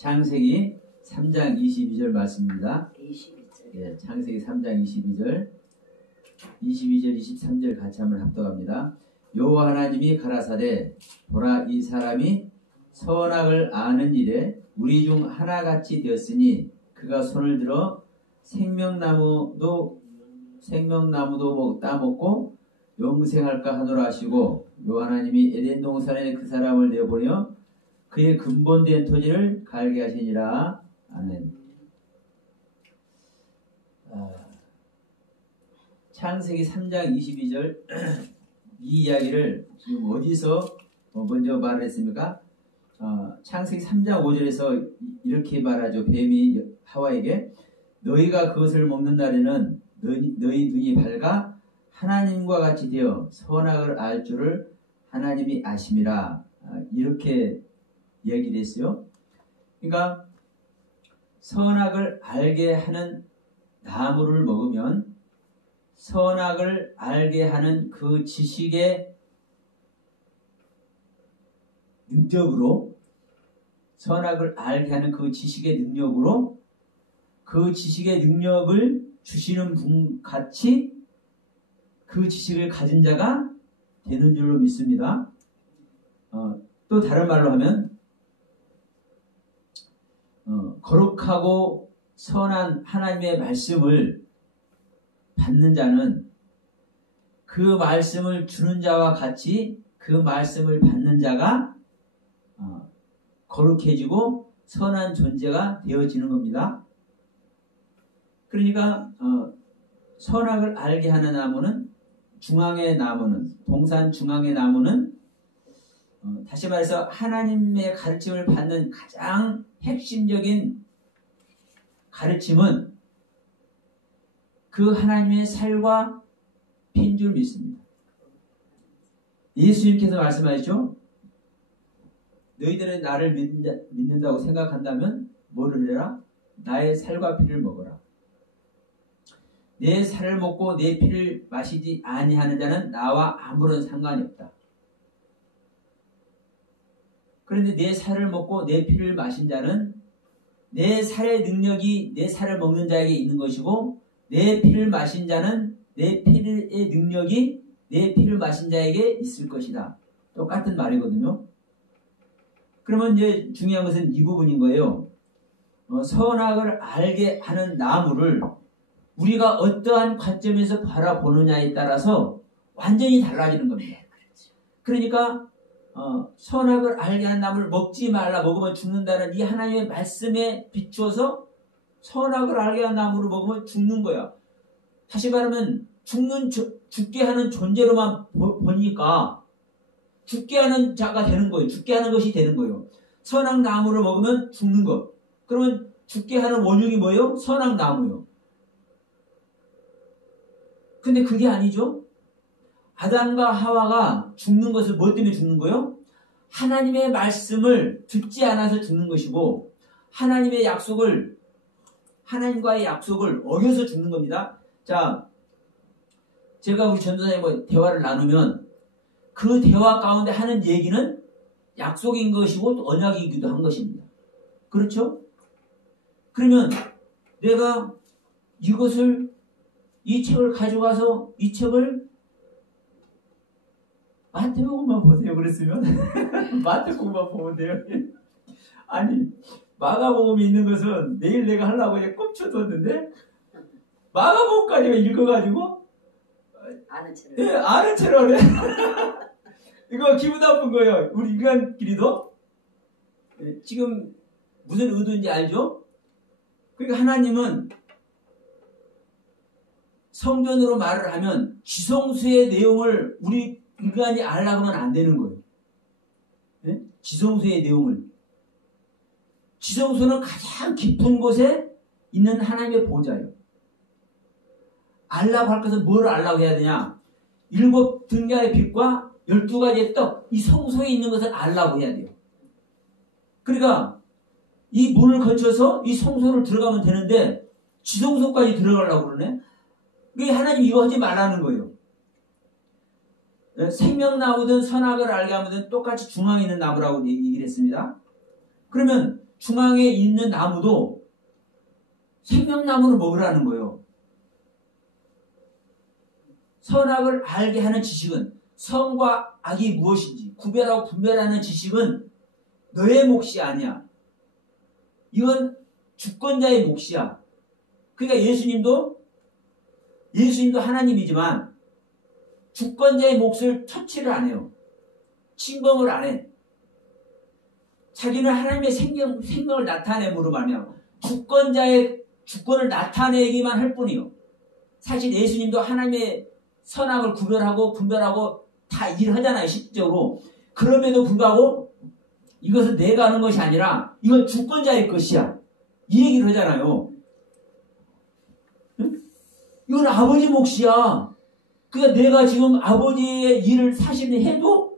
창세기 3장 22절 말씀입니다. 22절. 예, 창세기 3장 22절, 22절, 23절 같이 한번 합독합니다. 여호와 하나님이 가라사대 보라 이 사람이 선악을 아는 일에 우리 중 하나같이 되었으니 그가 손을 들어 생명나무도 따먹고 영생할까 하노라 하시고 여호와 하나님이 에덴 동산에 그 사람을 내어보내어 그의 근본된 토지를 갈게 하시니라. 아멘. 창세기 3장 22절 이 이야기를 지금 어디서 먼저 말을 했습니까? 창세기 3장 5절에서 이렇게 말하죠. 뱀이 하와에게 너희가 그것을 먹는 날에는 너희 눈이 밝아 하나님과 같이 되어 선악을 알 줄을 하나님이 아심이라. 이렇게 얘기를 했어요. 그러니까 선악을 알게 하는 나무를 먹으면 선악을 알게 하는 그 지식의 능력으로 선악을 알게 하는 그 지식의 능력으로 그 지식의 능력을 주시는 분 같이 그 지식을 가진 자가 되는 줄로 믿습니다. 또 다른 말로 하면 거룩하고 선한 하나님의 말씀을 받는 자는 그 말씀을 주는 자와 같이 그 말씀을 받는 자가 거룩해지고 선한 존재가 되어지는 겁니다. 그러니까 선악을 알게 하는 나무는 중앙의 나무는 동산 중앙의 나무는 다시 말해서 하나님의 가르침을 받는 가장 핵심적인 가르침은 그 하나님의 살과 핀 줄 믿습니다. 예수님께서 말씀하시죠. 너희들은 나를 믿는다고 생각한다면 뭐를 해라? 나의 살과 피를 먹어라. 내 살을 먹고 내 피를 마시지 아니하는 자는 나와 아무런 상관이 없다. 그런데 내 살을 먹고 내 피를 마신 자는 내 살의 능력이 내 살을 먹는 자에게 있는 것이고 내 피를 마신 자는 내 피의 능력이 내 피를 마신 자에게 있을 것이다. 똑같은 말이거든요. 그러면 이제 중요한 것은 이 부분인 거예요. 선악을 알게 하는 나무를 우리가 어떠한 관점에서 바라보느냐에 따라서 완전히 달라지는 겁니다. 그러니까 선악을 알게 하는 나무를 먹지 말라, 먹으면 죽는다는 이 하나님의 말씀에 비추어서 선악을 알게 하는 나무를 먹으면 죽는 거야. 다시 말하면 죽게 하는 존재로만 보니까 죽게 하는 자가 되는 거예요. 죽게 하는 것이 되는 거예요. 선악 나무를 먹으면 죽는 것. 그러면 죽게 하는 원흉이 뭐예요? 선악 나무요. 근데 그게 아니죠. 아담과 하와가 죽는 것을 뭐 때문에 죽는 거예요? 하나님의 말씀을 듣지 않아서 죽는 것이고 하나님과의 약속을 어겨서 죽는 겁니다. 자, 제가 우리 전도사님과 대화를 나누면 그 대화 가운데 하는 얘기는 약속인 것이고 또 언약이기도 한 것입니다. 그렇죠? 그러면 내가 이 책을 가져가서 이 책을 마태복음만 보세요. 그랬으면 마태복음만 보면 돼요. 아니 마가복음이 있는 것은 내일 내가 하려고 꼽쳐뒀는데 마가복음까지 읽어가지고 아는 채로 그래. 이거 기분 나쁜 거예요. 우리 인간끼리도 지금 무슨 의도인지 알죠? 그러니까 하나님은 성전으로 말을 하면 지성수의 내용을 우리 인간이 알려고 하면 안 되는 거예요. 네? 지성수의 내용을. 지성수는 가장 깊은 곳에 있는 하나님의 보좌예요. 알라고 할 것은 뭘 알라고 해야 되냐? 7 등가의 빛과 12가지의 떡, 이 성소에 있는 것을 알라고 해야 돼요. 그러니까 이 문을 거쳐서 이 성소를 들어가면 되는데 지성소까지 들어가려고 그러네? 그게 하나님 이거 하지 말라는 거예요. 생명나무든 선악을 알게 하면 똑같이 중앙에 있는 나무라고 얘기를 했습니다. 그러면 중앙에 있는 나무도 생명나무를 먹으라는 거예요. 선악을 알게 하는 지식은, 선과 악이 무엇인지 구별하고 분별하는 지식은 너의 몫이 아니야. 이건 주권자의 몫이야. 그러니까 예수님도 하나님이지만 주권자의 몫을 터치를 안 해요. 침범을 안 해. 자기는 하나님의 생명을 나타내므로 말미암아 주권자의 주권을 나타내기만 할 뿐이요. 사실 예수님도 하나님의 선악을 구별하고 분별하고 다 일하잖아요. 실질적으로. 그럼에도 불구하고 이것은 내가 하는 것이 아니라 이건 주권자의 것이야. 이 얘기를 하잖아요. 응? 이건 아버지 몫이야. 그러니까 내가 지금 아버지의 일을 사실은 해도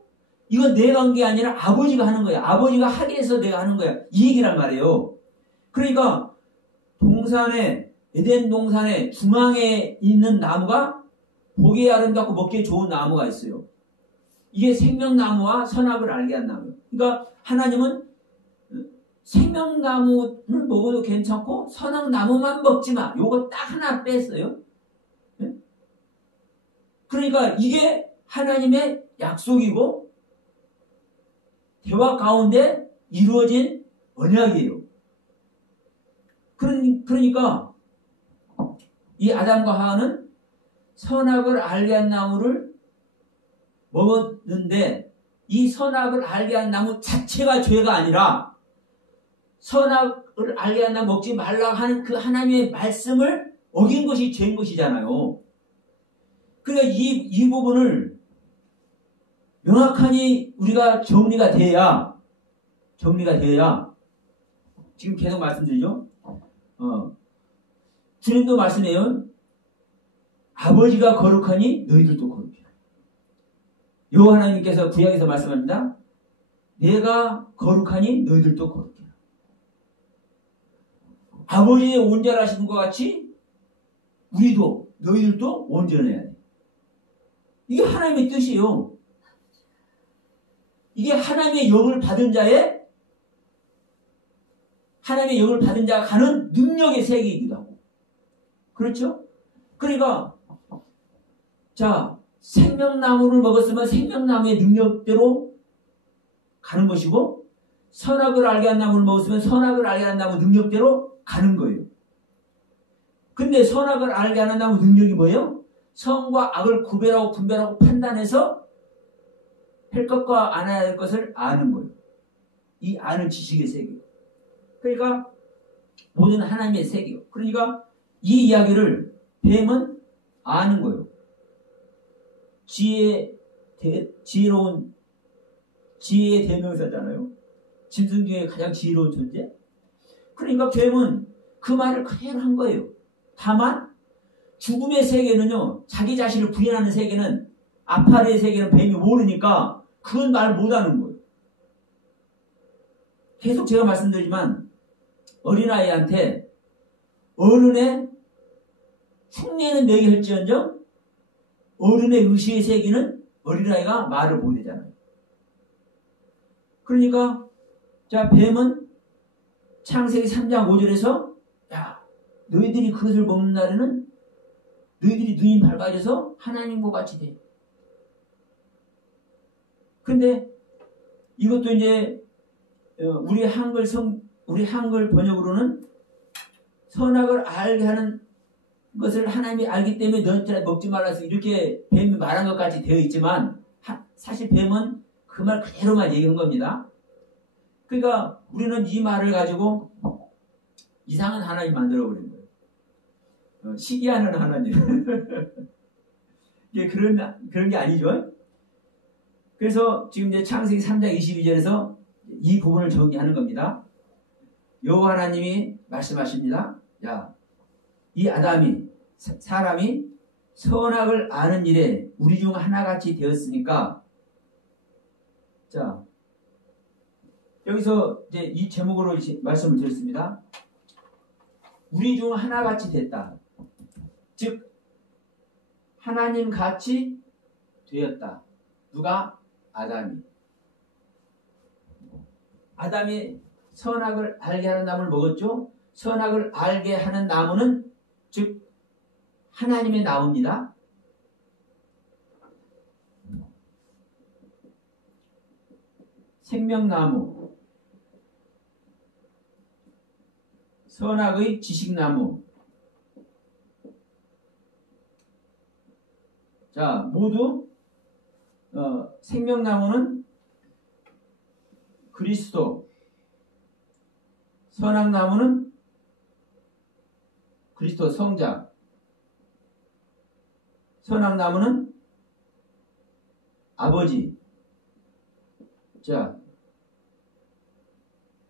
이건 내가 한 게 아니라 아버지가 하는 거야. 아버지가 하게 해서 내가 하는 거야. 이 얘기란 말이에요. 그러니까 에덴 동산의 중앙에 있는 나무가 보기에 아름답고 먹기에 좋은 나무가 있어요. 이게 생명나무와 선악을 알게 한 나무. 그러니까 하나님은 생명나무를 먹어도 괜찮고 선악나무만 먹지 마. 요거 딱 하나 뺐어요. 그러니까 이게 하나님의 약속이고 대화 가운데 이루어진 언약이에요. 그러니까 이 아담과 하와는 선악을 알게 한 나무를 먹었는데 이 선악을 알게 한 나무 자체가 죄가 아니라 선악을 알게 한 나무 먹지 말라고 하는 그 하나님의 말씀을 어긴 것이 죄인 것이잖아요. 그러니까 이 부분을 명확하니 우리가 정리가 돼야 지금 계속 말씀드리죠. 주님도 말씀해요. 아버지가 거룩하니 너희들도 거룩해. 여호와 하나님께서 구약에서 말씀합니다. 내가 거룩하니 너희들도 거룩해. 아버지의 온전하신 것 같이 너희들도 온전해야 돼. 이게 하나님의 뜻이에요. 이게 하나님의 영을 받은 자가 가는 능력의 세계이기도 하고. 그렇죠? 그러니까, 자, 생명나무를 먹었으면 생명나무의 능력대로 가는 것이고, 선악을 알게 한 나무를 먹었으면 선악을 알게 한 나무 능력대로 가는 거예요. 근데 선악을 알게 하는 나무 능력이 뭐예요? 선과 악을 구별하고 분별하고 판단해서 할 것과 안 해야 할 것을 아는 거예요. 이 아는 지식의 세계. 그러니까 모든 하나님의 세계요. 그러니까 이 이야기를 뱀은 아는 거예요. 지혜로운 지혜의 대명사잖아요. 짐승 중에 가장 지혜로운 존재. 그러니까 뱀은 그 말을 그대로 한 거예요. 다만 죽음의 세계는요, 자기 자신을 부인하는 세계는, 아파르의 세계는 뱀이 모르니까 그건 말 못하는 거예요. 계속 제가 말씀드리지만 어린아이한테 어른의 흉내는 내게 할지언정 어른의 의식의 세계는 어린아이가 말을 못하잖아요. 그러니까 자, 뱀은 창세기 3장 5절에서 야, 너희들이 그것을 먹는 날에는 너희들이 눈이 밝아져서 하나님과 같이 돼. 근데 이것도 이제 우리 한글 번역으로는 선악을 알게 하는 것을 하나님이 알기 때문에 너희들 먹지 말라서 이렇게 뱀이 말한 것까지 되어 있지만 사실 뱀은 그 말 그대로만 얘기한 겁니다. 그러니까 우리는 이 말을 가지고 이상한 하나님 만들어버린 거예요. 시기하는 하나님. 이게 그런 게 아니죠. 그래서 지금 이제 창세기 3장 22절에서 이 부분을 정리하는 겁니다. 여호와 하나님이 말씀하십니다. 야, 이 사람이 선악을 아는 일에 우리 중 하나같이 되었으니까, 자, 여기서 이제 이 제목으로 말씀을 드렸습니다. 우리 중 하나같이 됐다. 즉, 하나님 같이 되었다. 누가? 아담이 선악을 알게 하는 나무를 먹었죠. 선악을 알게 하는 나무는 즉 하나님의 나무입니다. 생명나무, 선악의 지식나무. 자, 모두 생명나무는 그리스도, 선악나무는 그리스도 성자, 선악나무는 아버지. 자,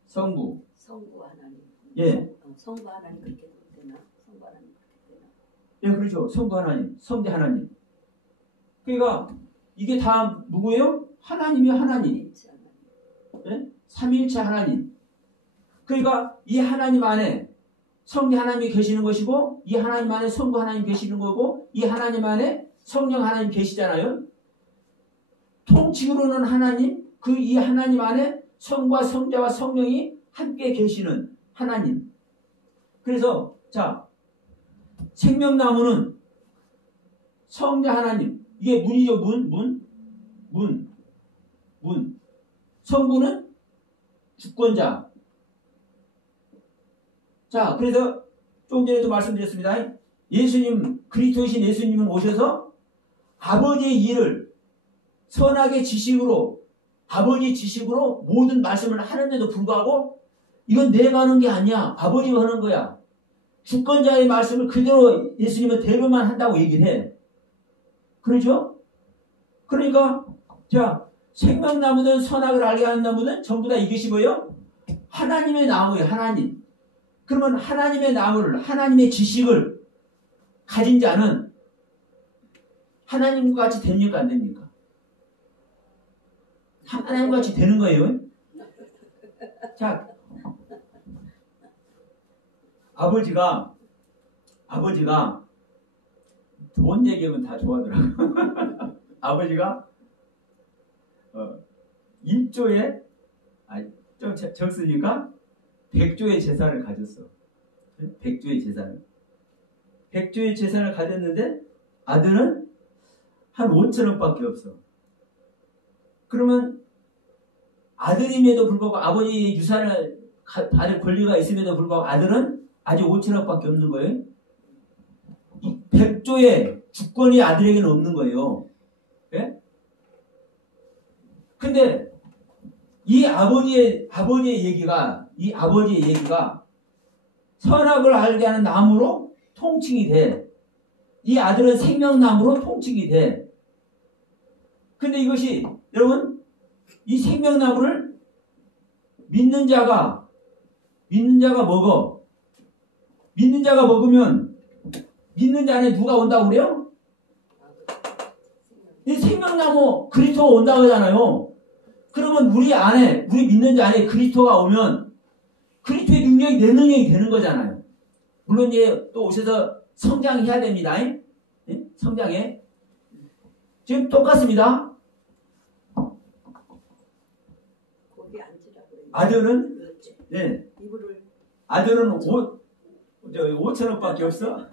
성부. 성부 하나님. 예. 성부 하나님 그렇게 되나? 성부 하나님 그렇게 되나? 예, 그렇죠. 성부 하나님, 성대 하나님. 그러니까 이게 다 누구예요? 하나님이 하나님. 예? 삼위일체 하나님. 그러니까 이 하나님 안에 성대 하나님이 계시는 것이고, 이 하나님 안에 성부 하나님 계시는 거고, 이 하나님 안에 성령 하나님 계시잖아요. 통칭으로는 하나님, 그 이 하나님 안에 성과 성자와 성령이 함께 계시는 하나님. 그래서 자, 생명나무는 성자 하나님. 이게 문이죠. 문. 성부는 주권자. 자, 그래서 조금 전에도 말씀드렸습니다. 예수님, 그리스도이신 예수님은 오셔서 아버지의 일을 선악의 지식으로, 아버지의 지식으로 모든 말씀을 하는데도 불구하고 이건 내가 하는 게 아니야. 아버지가 하는 거야. 주권자의 말씀을 그대로 예수님은 대변만 한다고 얘기를 해. 그러죠? 그러니까 자, 생명나무든 선악을 알게 하는 나무든 전부 다 이것이 뭐예요? 하나님의 나무예요. 하나님. 그러면 하나님의 나무를, 하나님의 지식을 가진 자는 하나님과 같이 됩니까? 안 됩니까? 하나님과 같이 되는 거예요. 자, 아버지가 돈 얘기하면 다 좋아하더라고요. 아버지가 1조에 좀 적으니까 100조의 재산을 가졌어. 100조의 재산을. 100조의 재산을 가졌는데 아들은 한 5천억밖에 없어. 그러면 아들임에도 불구하고 아버지의 유산을 받을 권리가 있음에도 불구하고 아들은 아직 5천억밖에 없는 거예요. 이 100조의 주권이 아들에게는 없는 거예요. 예? 근데 이 아버지의 얘기가 선악을 알게 하는 나무로 통칭이 돼. 이 아들은 생명나무로 통칭이 돼. 근데 이것이 여러분, 이 생명나무를 믿는 자가 먹어. 믿는 자가 먹으면 믿는 자 안에 누가 온다고 그래요? 이 생명나무 그리스도가 온다고 하잖아요. 그러면 우리 믿는 자 안에 그리스도가 오면 그리스도의 능력이 내 능력이 되는 거잖아요. 물론 이제 또 오셔서 성장해야 됩니다. 예? 성장해. 지금 똑같습니다. 아들은 네. 아들은 5천억밖에 없어.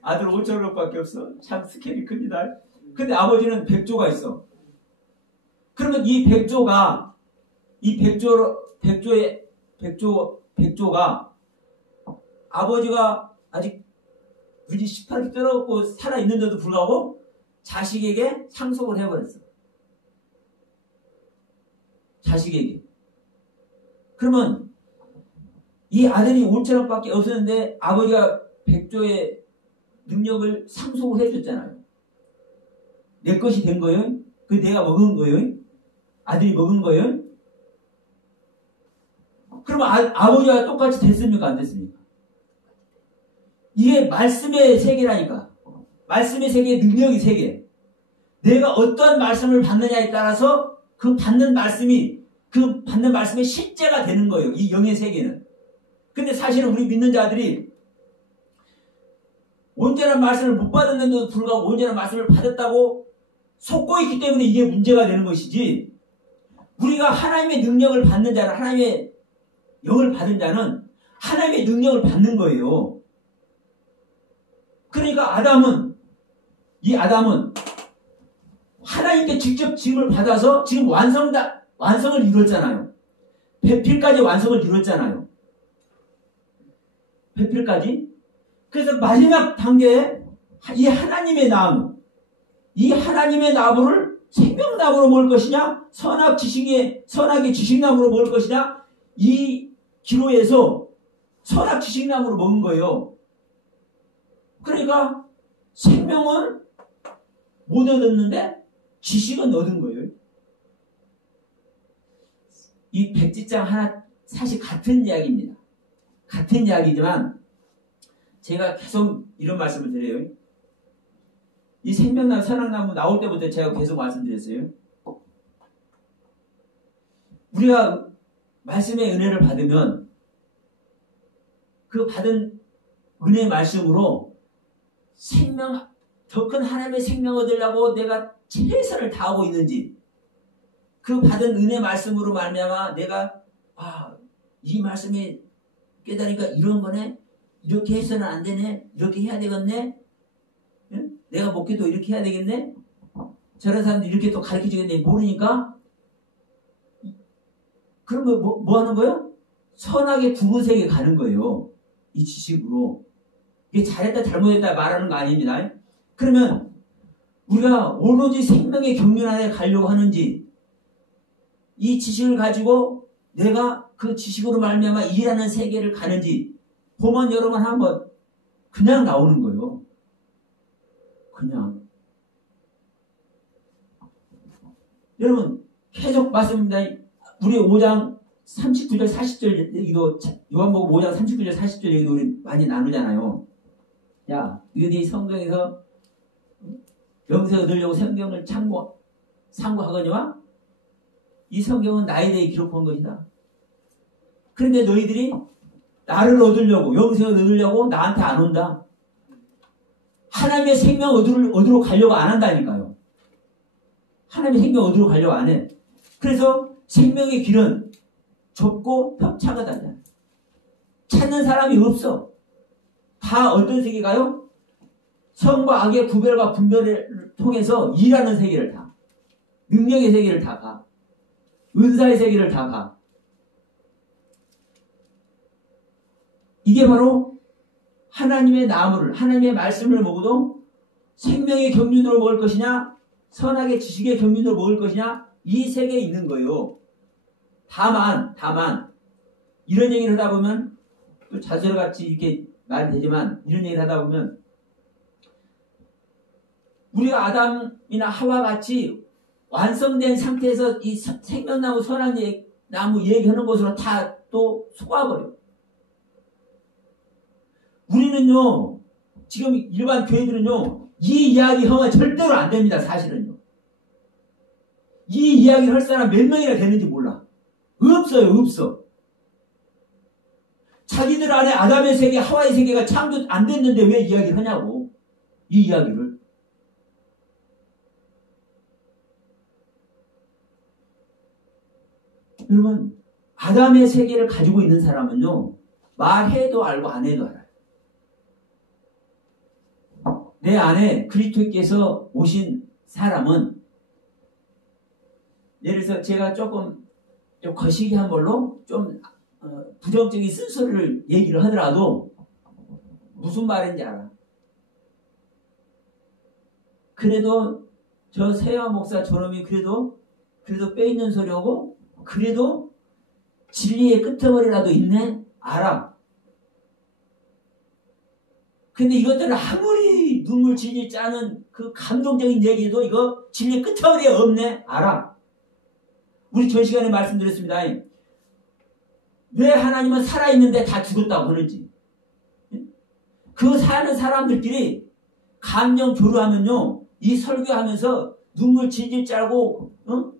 아들 5천억밖에 없어. 참 스케일이 큽니다. 근데 아버지는 100조가 있어. 그러면 이 100조가 아버지가 아직 굳이 18기 떨어졌고 살아있는데도 불구하고 자식에게 상속을 해버렸어. 자식에게. 그러면 이 아들이 5천억밖에 없었는데 아버지가 100조의 능력을 상속을 해줬잖아요. 내 것이 된 거예요. 그 내가 먹은 거예요. 아들이 먹은 거예요. 그러면 아버지와 똑같이 됐습니까? 안 됐습니까? 이게 말씀의 세계라니까. 말씀의 세계의 능력이 세계. 내가 어떠한 말씀을 받느냐에 따라서 그 받는 말씀의 실제가 되는 거예요. 이 영의 세계는. 근데 사실은 우리 믿는 자들이 온전한 말씀을 못 받았는데도 불구하고 온전한 말씀을 받았다고 속고 있기 때문에 이게 문제가 되는 것이지, 우리가 하나님의 능력을 받는 자는, 하나님의 영을 받은 자는 하나님의 능력을 받는 거예요. 그러니까 이 아담은 하나님께 직접 지음을 받아서 지금 완성을 이뤘잖아요. 배필까지 완성을 이뤘잖아요. 배필까지. 그래서 마지막 단계에 이 하나님의 나무를 생명나무로 먹을 것이냐, 선악의 지식나무로 먹을 것이냐, 이 기로에서 선악 지식나무로 먹은 거예요. 그러니까 생명은 못 얻었는데 지식은 얻은 거예요. 이 백지장 하나 사실 같은 이야기입니다. 같은 이야기지만 제가 계속 이런 말씀을 드려요. 이 생명나무, 선악나무 나올 때부터 제가 계속 말씀드렸어요. 우리가 말씀의 은혜를 받으면 그 받은 은혜의 말씀으로 더 큰 하나님의 생명 얻으려고 내가 최선을 다하고 있는지, 그 받은 은혜 말씀으로 말미암아 내가 이 말씀이 깨달으니까 이런 거네, 이렇게 해서는 안 되네, 이렇게 해야 되겠네, 응? 내가 목회도 이렇게 해야 되겠네, 저런 사람들 이렇게 또 가르쳐주겠네, 모르니까 그러면 뭐 하는 거예요? 선악의 구분색에 가는 거예요. 이 지식으로. 이게 잘했다 잘못했다 말하는 거 아닙니다. 그러면 우리가 오로지 생명의 경륜 안에 가려고 하는지, 이 지식을 가지고 내가 그 지식으로 말미암아 일하는 세계를 가는지 보면 여러분 한번 그냥 나오는 거예요. 그냥. 여러분 계속 말씀입니다. 우리 5장 39절 40절 얘기도, 요한복음 5장 39절 40절 얘기도 우리 많이 나누잖아요. 야, 너희 성경에서 영생 얻으려고 성경을 상고하거니와 이 성경은 나에 대해 기록한 것이다. 그런데 너희들이 나를 얻으려고, 영생을 얻으려고 나한테 안 온다. 하나님의 생명 얻으러 가려고 안 한다니까요. 하나님의 생명 얻으러 가려고 안 해. 그래서 생명의 길은 좁고 협착하다. 찾는 사람이 없어. 다 어떤 세계 가요? 선과 악의 구별과 분별을 통해서 일하는 세계를 다. 능력의 세계를 다 가. 은사의 세계를 다 가. 이게 바로 하나님의 나무를, 하나님의 말씀을 먹어도 생명의 경륜으로 먹을 것이냐, 선악의 지식의 경륜으로 먹을 것이냐, 이 세계에 있는 거예요. 다만 이런 얘기를 하다 보면 또 자수로같이 이렇게 말이 되지만, 이런 얘기를 하다 보면 우리가 아담이나 하와 같이 완성된 상태에서 이 생명나무, 선악나무 얘기하는 것으로 다 또 속아버려. 우리는요, 지금 일반 교회들은요, 이 이야기 하면 절대로 안 됩니다. 사실은요. 이 이야기를 할 사람 몇 명이나 되는지 몰라. 없어요. 없어. 자기들 안에 아담의 세계, 하와의 세계가 창조 안 됐는데 왜 이야기를 하냐고. 이 이야기를. 여러분, 아담의 세계를 가지고 있는 사람은요, 말해도 알고 안 해도 알아요. 내 안에 그리스도께서 오신 사람은, 예를 들어서 제가 조금 좀 거시기한 걸로 좀 부정적인 쓴소리를 얘기를 하더라도 무슨 말인지 알아. 그래도 저 세화 목사 저놈이 그래도 빼있는 소리하고 그래도 진리의 끄트머리라도 있네? 알아. 근데 이것들은 아무리 눈물 질질 짜는 그 감동적인 얘기도 이거 진리의 끄트머리에 없네? 알아. 우리 전 시간에 말씀드렸습니다. 왜 하나님은 살아있는데 다 죽었다고 그러는지. 그 사는 사람들끼리 감정 교류하면요, 이 설교하면서 눈물 질질 짜고,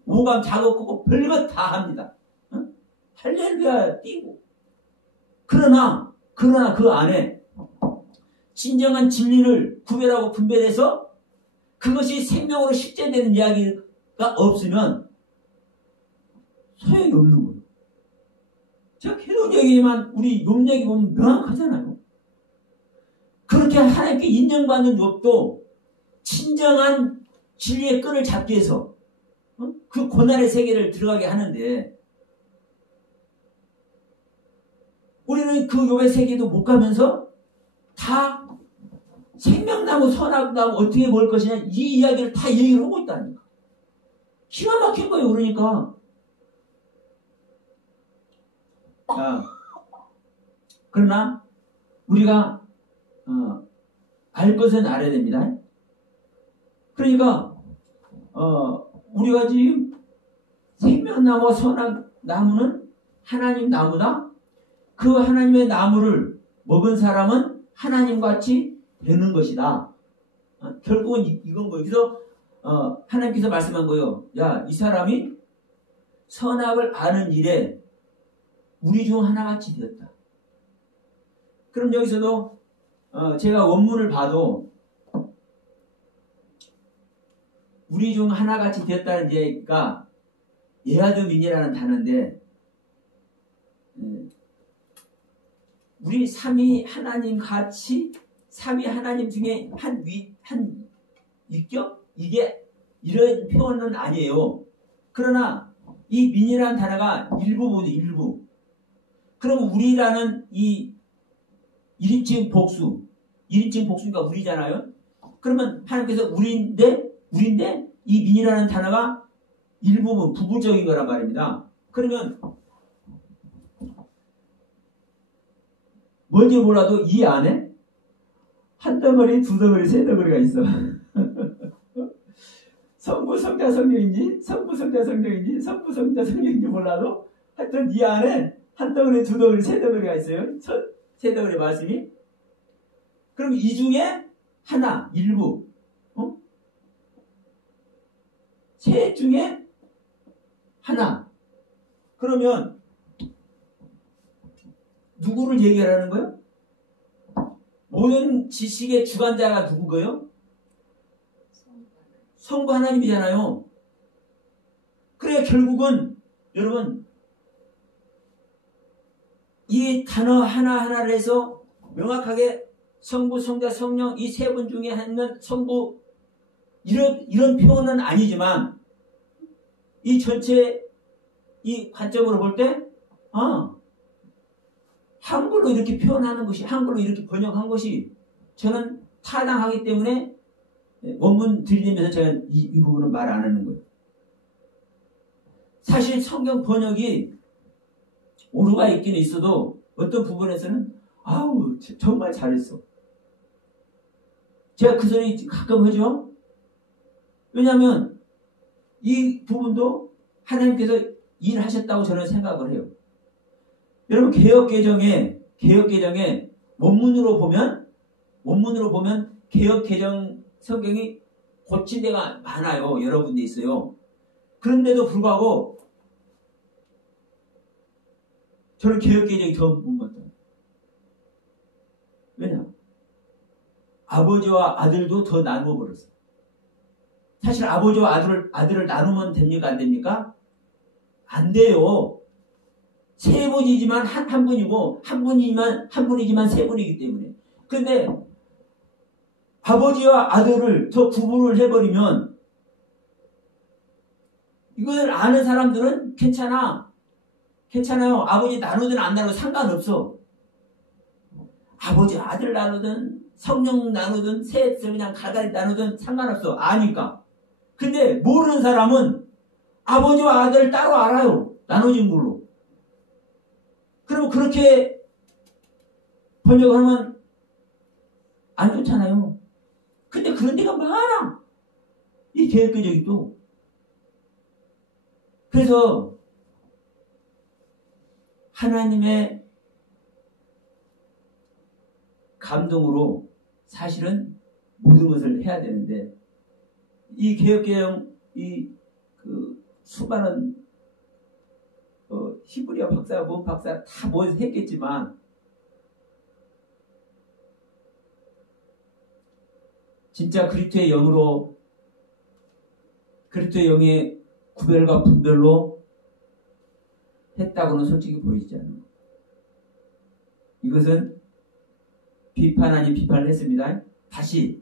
오감 작업하고 별것 다 합니다. 할렐루야 뛰고. 그러나 그 안에 진정한 진리를 구별하고 분별해서 그것이 생명으로 실제되는 이야기가 없으면 소용이 없는 거예요. 저 계속적이지만 우리 욥 얘기 보면 명확하잖아요. 그렇게 하나님께 인정받는 욥도 진정한 진리의 끈을 잡기 위해서 그 고난의 세계를 들어가게 하는데 우리는 그 욥의 세계도 못 가면서 다 생명나무 선악나무 어떻게 먹을 것이냐 이 이야기를 다 얘기를 하고 있다니까. 기가 막힌 거예요. 그러니까 그러나 우리가 알 것은 알아야 됩니다. 그러니까 우리가 지금 생명나무 선악나무는 하나님 나무다. 그 하나님의 나무를 먹은 사람은 하나님같이 되는 것이다. 결국은 이건 거예요. 그래서 하나님께서 말씀한 거예요. 야, 이 사람이 선악을 아는 일에 우리 중 하나같이 되었다. 그럼 여기서도 제가 원문을 봐도 우리 중 하나같이 되었다는 얘기가 예하드민이라는 단어인데 우리 삼위 하나님 같이 삼위 하나님 중에 한 위격? 이게 이런 표현은 아니에요. 그러나 이 민이라는 단어가 일부분이 일부. 그럼 우리라는 이 1인칭 복수. 1인칭 복수니까 우리잖아요. 그러면 하나님께서 우리인데 이 민이라는 단어가 일부분 부분적인 거란 말입니다. 그러면 뭔지 몰라도 이 안에 한 덩어리, 두 덩어리, 세 덩어리가 있어. 성부, 성자, 성령인지 성부, 성자, 성령인지 성부, 성자, 성령인지 몰라도 하여튼 이 안에 한 덩어리, 두 덩어리, 세 덩어리가 있어요. 세 덩어리 말씀이. 그럼 이 중에 하나, 일부, 세 중에 하나. 그러면 누구를 얘기하라는 거예요? 모든 지식의 주관자가 누구고요? 성부 하나님이잖아요. 그래 결국은 여러분 이 단어 하나하나를 해서 명확하게 성부, 성자, 성령 이 세 분 중에 하나는 성부 이런 표현은 아니지만 이 전체 이 관점으로 볼 때 한글로 이렇게 표현하는 것이 한글로 이렇게 번역한 것이 저는 타당하기 때문에 원문 들리면서 제가 이 부분은 말 안 하는 거예요. 사실 성경 번역이 오류가 있긴 있어도 어떤 부분에서는 아우 정말 잘했어. 제가 그 소리 가끔 하죠. 왜냐하면 이 부분도 하나님께서 일하셨다고 저는 생각을 해요. 여러분 개혁개정에 원문으로 보면 개혁개정 성경이 고친 데가 많아요. 여러 군데 있어요. 그런데도 불구하고 저는 개혁개정이 더 못 봤다. 왜냐? 아버지와 아들도 더 나누어 버렸어요. 사실 아버지와 아들을 나누면 됩니까? 안 됩니까? 안 돼요. 세 분이지만 한 분이고 한 분이지만 세 분이기 때문에. 그런데 아버지와 아들을 더 구분을 해버리면 이걸 아는 사람들은 괜찮아요. 아버지 나누든 안 나누든 상관없어. 아버지 아들 나누든 성령 나누든 셋 그냥 갈갈이 나누든 상관없어. 아니까. 근데 모르는 사람은 아버지와 아들을 따로 알아요. 나눠진 걸로. 그러면 그렇게 번역하면 안 좋잖아요. 근데 그런 데가 많아. 이 개혁개정도. 그래서 하나님의 감동으로 사실은 모든 것을 해야 되는데 이 개혁개정 그 수많은 히브리어 박사, 뭔 박사 다 모여서 했겠지만 진짜 그리스도의 영으로 그리스도의 영의 구별과 분별로 했다고는 솔직히 보이지 않아요. 이것은 비판 아닌 비판을 했습니다. 다시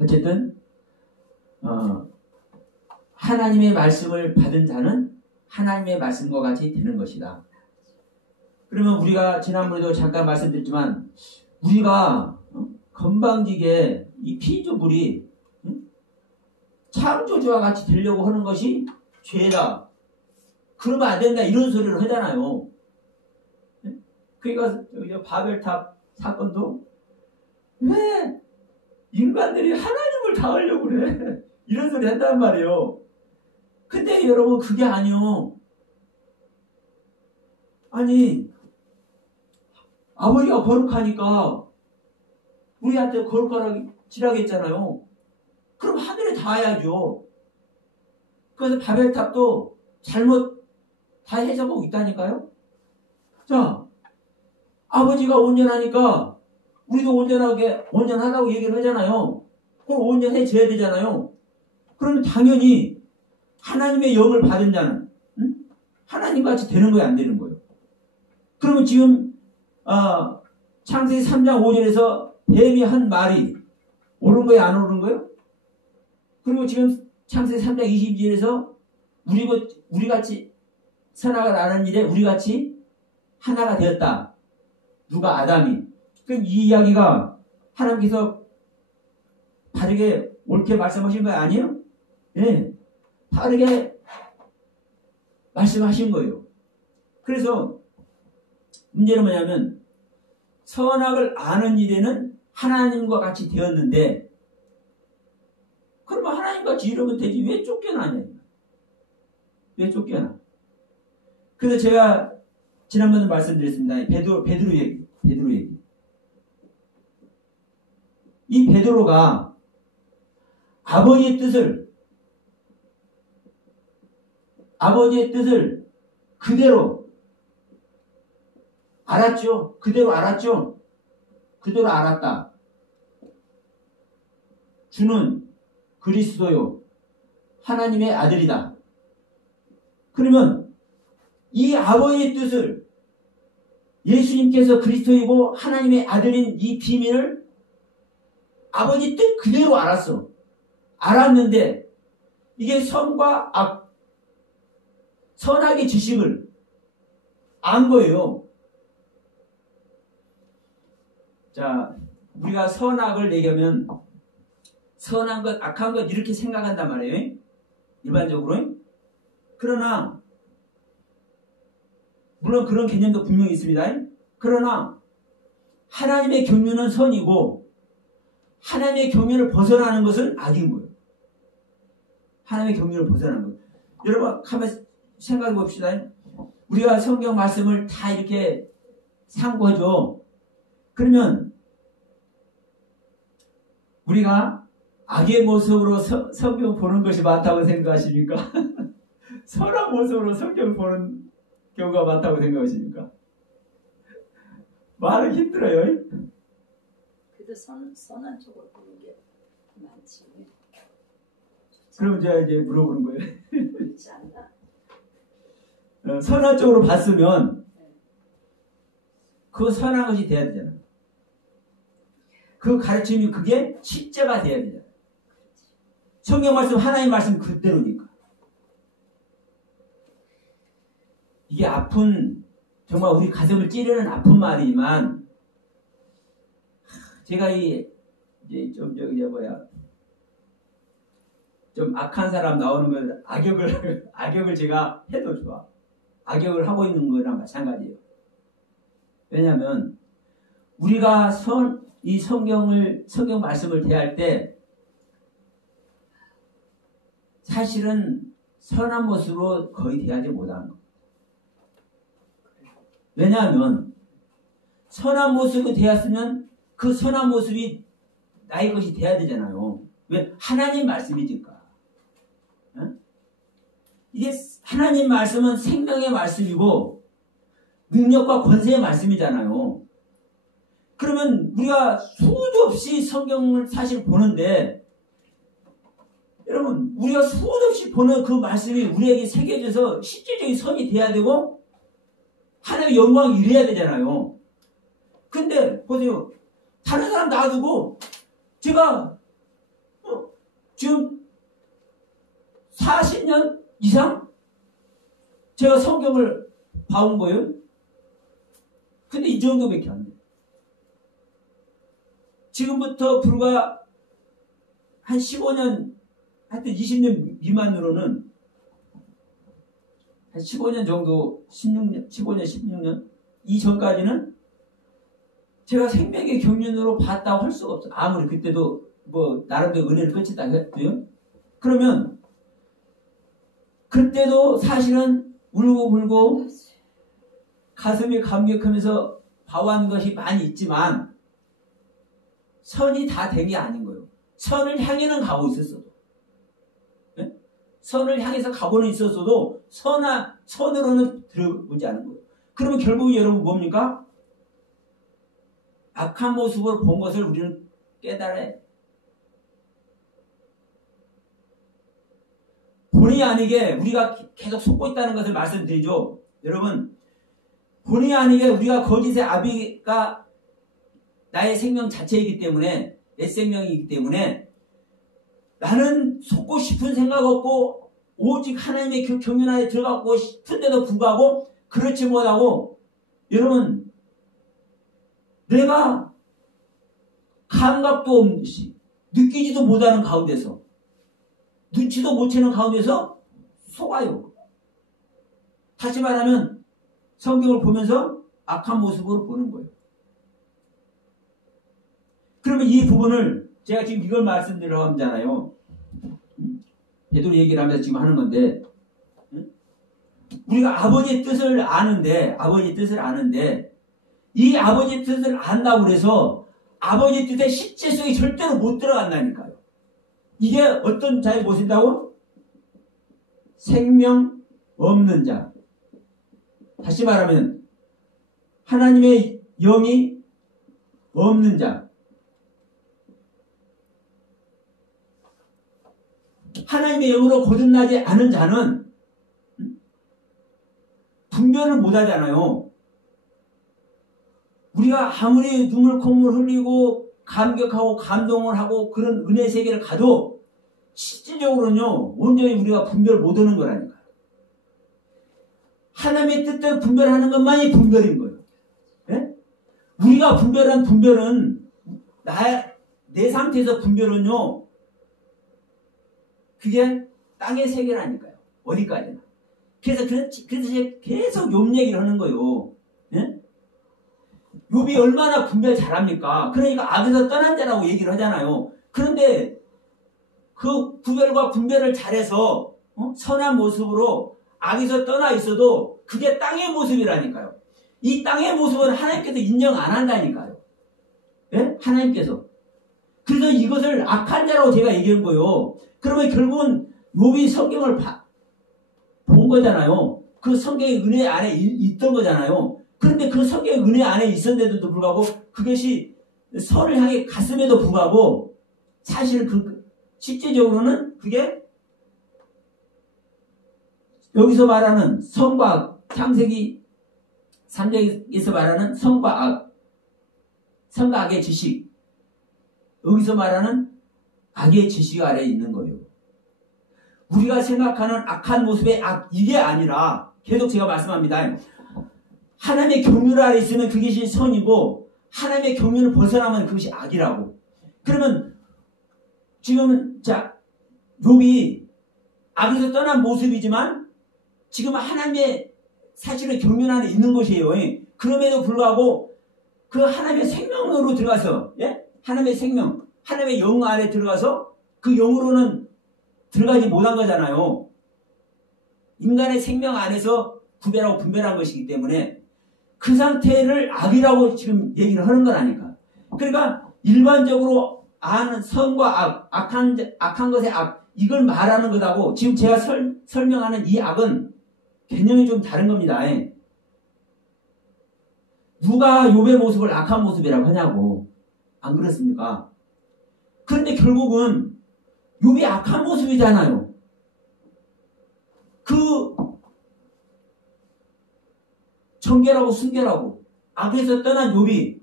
어쨌든 하나님의 말씀을 받은 자는 하나님의 말씀과 같이 되는 것이다. 그러면 우리가 지난번에도 잠깐 말씀드렸지만 우리가 건방지게 이 피조물이 창조주와 같이 되려고 하는 것이 죄다. 그러면 안 된다. 이런 소리를 하잖아요. 그러니까 바벨탑 사건도 왜 인간들이 하나님을 당하려고 그래. 이런 소리 한단 말이에요. 근데 여러분 그게 아니요. 아니 아버지가 거룩하니까 우리한테 거룩하라고 했잖아요. 그럼 하늘에 닿아야죠. 그래서 바벨탑도 잘못 다 해석하고 있다니까요. 자, 아버지가 온전하니까 우리도 온전하다고 얘기를 하잖아요. 그럼 온전해져야 되잖아요. 그러면 당연히 하나님의 영을 받은 자는 하나님같이 되는 거예요, 안 되는 거예요? 그러면 지금 창세기 3장 5절에서 뱀이 한 말이 옳은 거예요, 안 옳은 거예요? 그리고 지금 창세기 3장 22절에서 우리같이 선악을 아는 일에 우리같이 하나가 되었다. 누가? 아담이. 그럼 이 이야기가 하나님께서 바르게 옳게 말씀하신 거 아니에요? 네. 바르게 말씀하신 거예요. 그래서 문제는 뭐냐면 선악을 아는 일에는 하나님과 같이 되었는데 그러면 하나님같이 이러면 되지 왜 쫓겨나냐. 왜 쫓겨나. 그래서 제가 지난번에 말씀드렸습니다. 베드로 얘기. 이 베드로가 아버지의 뜻을 그대로 알았죠. 그대로 알았다. 주는 그리스도요 하나님의 아들이다. 그러면 이 아버지의 뜻을 예수님께서 그리스도이고 하나님의 아들인 이 비밀을 아버지 뜻 그대로 알았어. 알았는데 이게 선과 악, 선악의 지식을 안 거예요. 자, 우리가 선악을 얘기하면 선한 것, 악한 것 이렇게 생각한단 말이에요. 일반적으로. 그러나 물론 그런 개념도 분명히 있습니다. 그러나 하나님의 경륜은 선이고 하나님의 경륜을 벗어나는 것은 악인 거예요. 하나님의 경륜을 벗어나는 거예요. 여러분 한번 생각해 봅시다. 우리가 성경 말씀을 다 이렇게 상고하죠. 그러면 우리가 악의 모습으로 성경 보는 것이 많다고 생각하십니까? 선한 모습으로 성경을 보는 경우가 많다고 생각하십니까? 말은 힘들어요. 그래도 선한 쪽으로 보는 게 많지. 그럼 제가 이제 물어보는 거예요. 그렇지 않나? 선한 쪽으로 봤으면 그 선한 것이 돼야 되잖아. 그 가르침이 그게 실제가 돼야 되잖아. 성경 말씀, 하나님 말씀 그대로니까. 이게 아픈, 정말 우리 가슴을 찌르는 아픈 말이지만, 제가 좀 악한 사람 나오는 걸, 악역을 제가 해도 좋아. 악역을 하고 있는 거랑 마찬가지예요. 왜냐하면, 우리가 이 성경 말씀을 대할 때, 사실은 선한 모습으로 거의 대하지 못하는 거예요. 왜냐하면 선한 모습으로 대했으면 그 선한 모습이 나의 것이 돼야 되잖아요. 왜? 하나님 말씀이니까. 이게 하나님 말씀은 생명의 말씀이고 능력과 권세의 말씀이잖아요. 그러면 우리가 수도 없이 성경을 사실 보는데 여러분 우리가 수도 없이 보는 그 말씀이 우리에게 새겨져서 실질적인 선이 돼야 되고 하나님의 영광이 이래야 되잖아요. 근데 보세요. 다른 사람 놔두고 제가 지금 40년 이상 제가 성경을 봐온 거예요. 근데 이 정도밖에 안 돼요. 지금부터 불과 한 15년, 하여튼 20년 미만으로는 한 15년 정도, 15년, 16년 이전까지는 제가 생명의 경륜으로 봤다고 할 수가 없어요. 아무리 그때도 뭐 나름대로 은혜를 끝이다 했고요. 그러면 그때도 사실은 울고불고 가슴이 감격하면서 봐온 것이 많이 있지만 선이 다 된 게 아닌 거예요. 선을 향해는 가고 있었어도, 네? 선을 향해서 가고는 있었어도 선으로는 들어오지 않은 거예요. 그러면 결국 여러분 뭡니까? 악한 모습을 본 것을 우리는 깨달아야 해요. 본의 아니게 우리가 계속 속고 있다는 것을 말씀드리죠. 여러분, 본의 아니게 우리가 거짓의 아비가 나의 생명 자체이기 때문에, 내 생명이기 때문에 나는 속고 싶은 생각 없고 오직 하나님의 경륜 안에 들어가고 싶은데도 불구하고 그렇지 못하고, 여러분, 내가 감각도 없는 듯이 느끼지도 못하는 가운데서, 눈치도 못 채는 가운데서 속아요. 다시 말하면 성경을 보면서 악한 모습으로 보는 거예요. 그러면 이 부분을 제가 지금 이걸 말씀드리려고 하잖아요. 베드로 얘기를 하면서 지금 하는 건데, 우리가 아버지의 뜻을 아는데 이 아버지의 뜻을 안다고 해서 아버지의 뜻의 실제성이 절대로 못 들어간다니까요. 이게 어떤 자의 모습이라고? 생명 없는 자. 다시 말하면 하나님의 영이 없는 자. 하나님의 영으로 거듭나지 않은 자는 분별을 못 하잖아요. 우리가 아무리 눈물 콧물 흘리고 감격하고 감동을 하고 그런 은혜 세계를 가도 실질적으로는요, 온전히 우리가 분별 못 하는 거라니까요. 하나님의 뜻대로 분별하는 것만이 분별인 거예요. 네? 우리가 분별한 분별은 내 상태에서 분별은요, 그게 땅의 세계라니까요. 어디까지나. 그래서 계속 욥 얘기를 하는 거예요. 네? 욥이 얼마나 분별 잘합니까? 그러니까 악에서 떠난 자라고 얘기를 하잖아요. 그런데 그 구별과 분별을 잘해서 선한 모습으로 악에서 떠나 있어도 그게 땅의 모습이라니까요. 이 땅의 모습은 하나님께서 인정 안 한다니까요. 네? 하나님께서. 그래서 이것을 악한 자라고 제가 얘기한 거예요. 그러면 결국은 욥이 성경을 본 거잖아요. 그 성경의 은혜 안에 있던 거잖아요. 그런데 그 성경의 은혜 안에 있었는데도 불구하고 그것이 선을 향해 갔음에도 불구하고 사실 실제적으로는 그게 여기서 말하는 선과 악, 창세기 3장에서 말하는 선과 악, 선과 악의 지식, 여기서 말하는 악의 지식 아래에 있는 거예요. 우리가 생각하는 악한 모습의 악, 이게 아니라 계속 제가 말씀합니다. 하나님의 경륜 아래 있으면 그것이 선이고 하나님의 경륜을 벗어나면 그것이 악이라고. 그러면 지금은 욥이 악에서 떠난 모습이지만 지금 하나님의 사실은 경륜 안에 있는 것이에요. 그럼에도 불구하고 그 하나님의 생명으로 들어가서, 예? 하나님의 생명, 하나님의 영 안에 들어가서 그 영으로는 들어가지 못한 거잖아요. 인간의 생명 안에서 구별하고 분별한 것이기 때문에 그 상태를 악이라고 지금 얘기를 하는 거라니까. 그러니까 일반적으로 아는 선과 악, 악한 것의 악, 이걸 말하는 것하고 지금 제가 설명하는 이 악은 개념이 좀 다른 겁니다. 누가 욥의 모습을 악한 모습이라고 하냐고. 안 그렇습니까? 그런데 결국은 욥이 악한 모습이잖아요. 정결하고 순결하고 악에서 떠난 욥이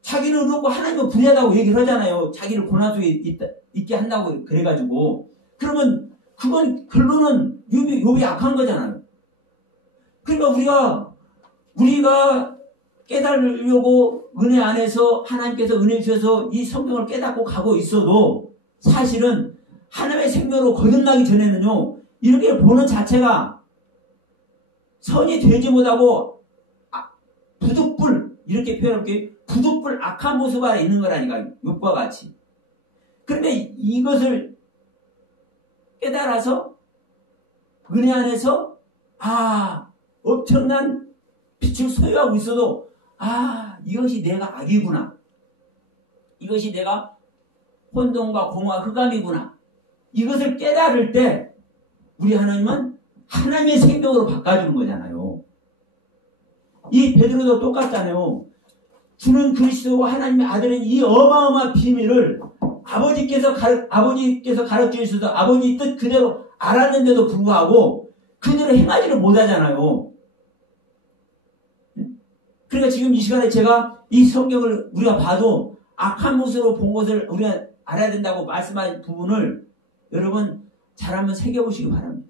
자기는 의롭고 하나님은 불의하다고 얘기를 하잖아요. 자기를 고난 속에 있게 한다고 그래가지고. 그러면 그건 결론은 욥이 악한 거잖아요. 그러니까 우리가 깨달으려고 은혜 안에서 하나님께서 은혜 주셔서 이 성경을 깨닫고 가고 있어도 사실은 하나님의 생명으로 거듭나기 전에는요, 이렇게 보는 자체가 선이 되지 못하고 부득불, 이렇게 표현할게요. 부득불 악한 모습 안에 있는 거라니까, 욥과 같이. 그런데 이것을 깨달아서 은혜 안에서 엄청난 빛을 소유하고 있어도 이것이 내가 악이구나. 이것이 내가 혼돈과 공허와 흑암이구나. 이것을 깨달을 때 우리 하나님은 하나님의 생명으로 바꿔주는 거잖아요. 이 베드로도 똑같잖아요. 주는 그리스도와 하나님의 아들은 이 어마어마한 비밀을 아버지께서 가르쳐 주셔서 아버지 뜻 그대로 알았는데도 불구하고 그대로 행하지를 못하잖아요. 그러니까 지금 이 시간에 제가 이 성경을 우리가 봐도 악한 모습으로 본 것을 우리가 알아야 된다고 말씀한 부분을 여러분 잘 한번 새겨보시기 바랍니다.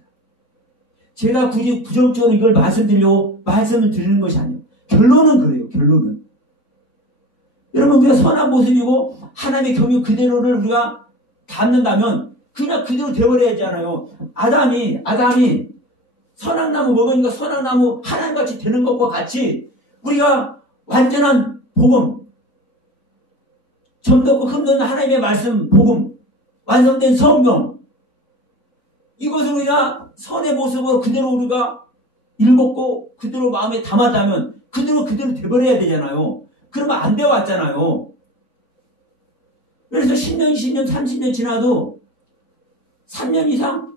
제가 굳이 부정적으로 이걸 말씀드리려고 말씀을 드리는 것이 아니에요. 결론은 그래요. 결론은. 여러분 우리가 선한 모습이고 하나님의 경유 그대로를 우리가 담는다면 그냥 그대로 되어버려야 하잖아요. 아담이 선한 나무 먹으니까 선한 나무 하나님같이 되는 것과 같이 우리가 완전한 복음, 점도 없고 흠도 없는 하나님의 말씀, 복음, 완성된 성경, 이것을 우리가 선의 모습으로 그대로 우리가 읽었고 그대로 마음에 담았다면 그대로 돼버려야 되잖아요. 그러면 안 되어왔잖아요. 그래서 10년, 20년, 30년 지나도 3년 이상,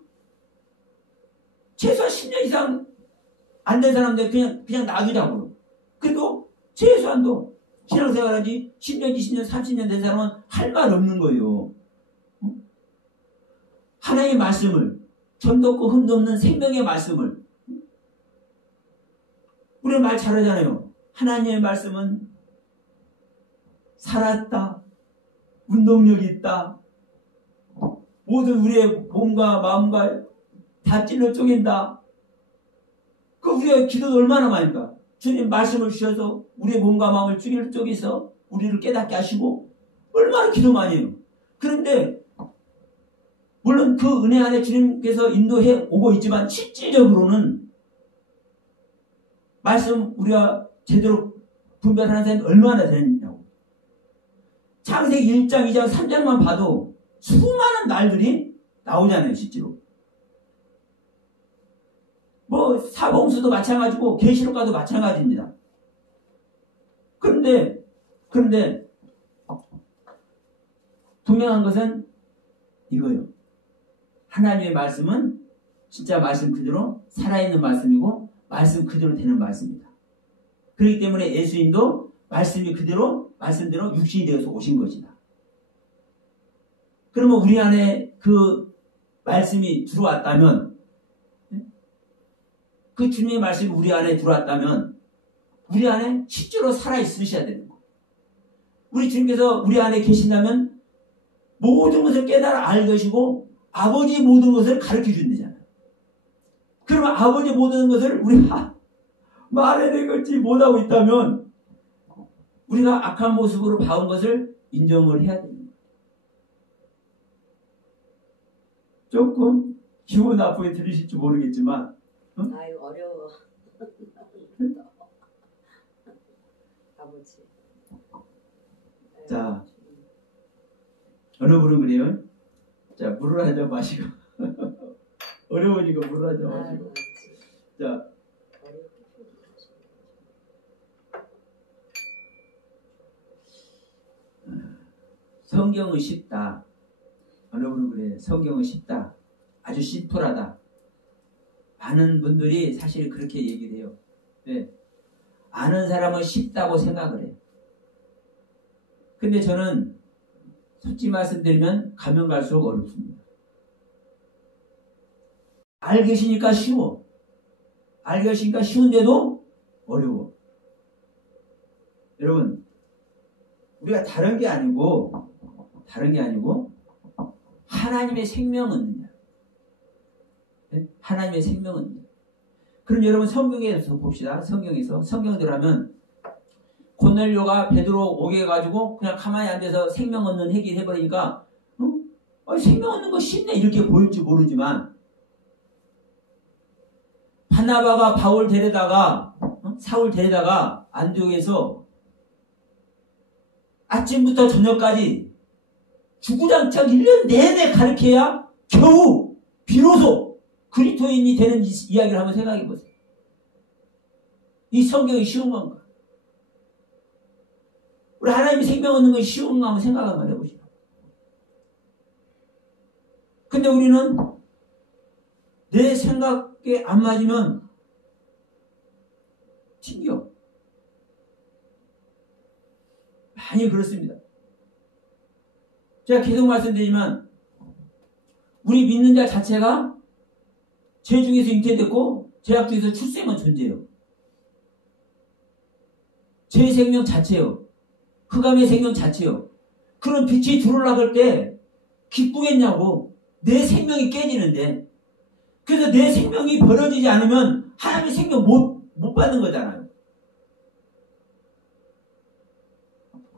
최소한 10년 이상 안 된 사람들 그냥 놔두자고요. 그래도 최소한도 신앙생활하지 10년, 20년, 30년 된 사람은 할 말 없는 거예요. 하나님의 말씀을, 점도 없고 흠도 없는 생명의 말씀을, 우리 말 잘하잖아요. 하나님의 말씀은 살았다, 운동력이 있다, 모든 우리의 몸과 마음과 다 찔러 쪼갠다. 그 우리가 기도도 얼마나 많을까? 주님 말씀을 주셔서 우리의 몸과 마음을 찔러 쪼개서 우리를 깨닫게 하시고 얼마나 기도 많이 해요. 그런데 물론 그 은혜 안에 주님께서 인도해 오고 있지만 실질적으로는 말씀 우리가 제대로 분별하는 사람이 얼마나 되느냐고. 창세기 1장, 2장, 3장만 봐도 수많은 날들이 나오잖아요. 실제로. 뭐 사복음서도 마찬가지고 계시록과도 마찬가지입니다. 그런데 분명한 것은 이거예요. 하나님의 말씀은 진짜 말씀 그대로 살아있는 말씀이고 말씀 그대로 되는 말씀입니다. 그렇기 때문에 예수님도 말씀이 그대로 말씀대로 육신이 되어서 오신 것이다. 그러면 우리 안에 그 말씀이 들어왔다면, 그 주님의 말씀이 우리 안에 들어왔다면 우리 안에 실제로 살아있으셔야 되는 거예요. 우리 주님께서 우리 안에 계신다면 모든 것을 깨달아 알 것이고 아버지의 모든 것을 가르쳐 준다잖아요. 그러면 아버지의 모든 것을 우리가 말해낼 것이 못하고 있다면 우리가 악한 모습으로 봐온 것을 인정을 해야 됩니다. 조금 기분 나쁘게 들리실지 모르겠지만 아유 어려워. 아버지. 자, 어느 분은 그래요. 자, 물을 한 잔 마시고 어려우니까 물을 한 잔 마시고. 자, 성경은 쉽다. 어느 분은 그래요. 성경은 쉽다. 아주 심플하다. 많은 분들이 사실 그렇게 얘기를 해요. 네. 아는 사람은 쉽다고 생각을 해요. 근데 저는 솔직히 말씀드리면 가면 갈수록 어렵습니다. 알 계시니까 쉬워. 알기가 쉬운데도 어려워. 여러분, 우리가 다른 게 아니고 하나님의 생명은 하나님의 생명은 그럼 여러분 성경에서 봅시다. 성경대로 하면 고넬료가 베드로 오게 해가지고 그냥 가만히 앉아서 생명 얻는 얘기를 해버리니까 생명 얻는 거 쉽네 이렇게 보일지 모르지만 바나바가 사울 데려다가 안디옥에서 아침부터 저녁까지 주구장창 1년 내내 가르쳐야 겨우 비로소 그리스도인이 되는 이야기를 한번 생각해 보세요. 이 성경이 쉬운 건가? 우리 하나님이 생명 얻는 건 쉬운 거 한번 생각 한번 해보시죠. 근데 우리는 내 생각에 안 맞으면 튕겨. 많이 그렇습니다. 제가 계속 말씀드리지만 우리 믿는 자 자체가 죄 중에서 잉태됐고 죄악 중에서 출생은 존재해요. 죄 생명 자체요. 흑암의 생명 자체요. 그런 빛이 들어오려고 할 때 기쁘겠냐고. 내 생명이 깨지는데. 그래서 내 생명이 벌어지지 않으면 하나님의 생명 못 받는 거잖아요.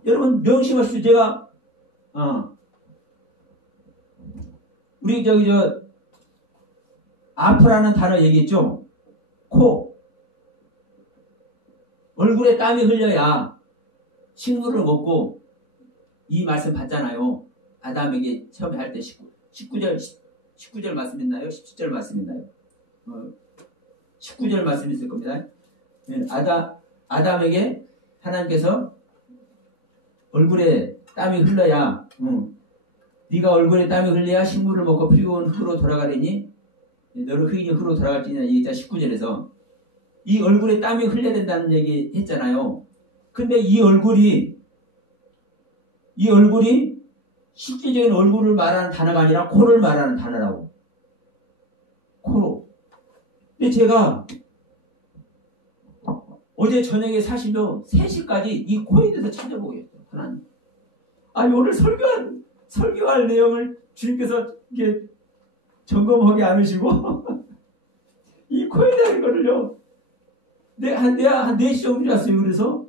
여러분 명심하십시오. 제가 우리 아프라는 단어 얘기했죠. 코. 얼굴에 땀이 흘려야 식물을 먹고 이 말씀 받잖아요. 아담에게 처음에 할 때 19절 말씀 있나요? 17절 말씀 있나요? 19절 말씀 있을 겁니다. 아담에게 하나님께서 얼굴에 땀이 흘러야 네가 얼굴에 땀이 흘려야 식물을 먹고 피고 흙으로 돌아가리니 너는 흙이니 흙으로 돌아갈지냐 얘기했자 19절에서 이 얼굴에 땀이 흘려야 된다는 얘기 했잖아요. 근데 이 얼굴이 실질적인 얼굴을 말하는 단어가 아니라 코를 말하는 단어라고. 코로. 근데 제가 어제 저녁에 사실로 3시까지 이 코에 대해서 찾아보겠어요. 하나님. 아니 오늘 설교할 내용을 주님께서 이게 점검하게 않으시고 이 코에 대한 거를요. 내가 한 4시 정도 잤어요. 그래서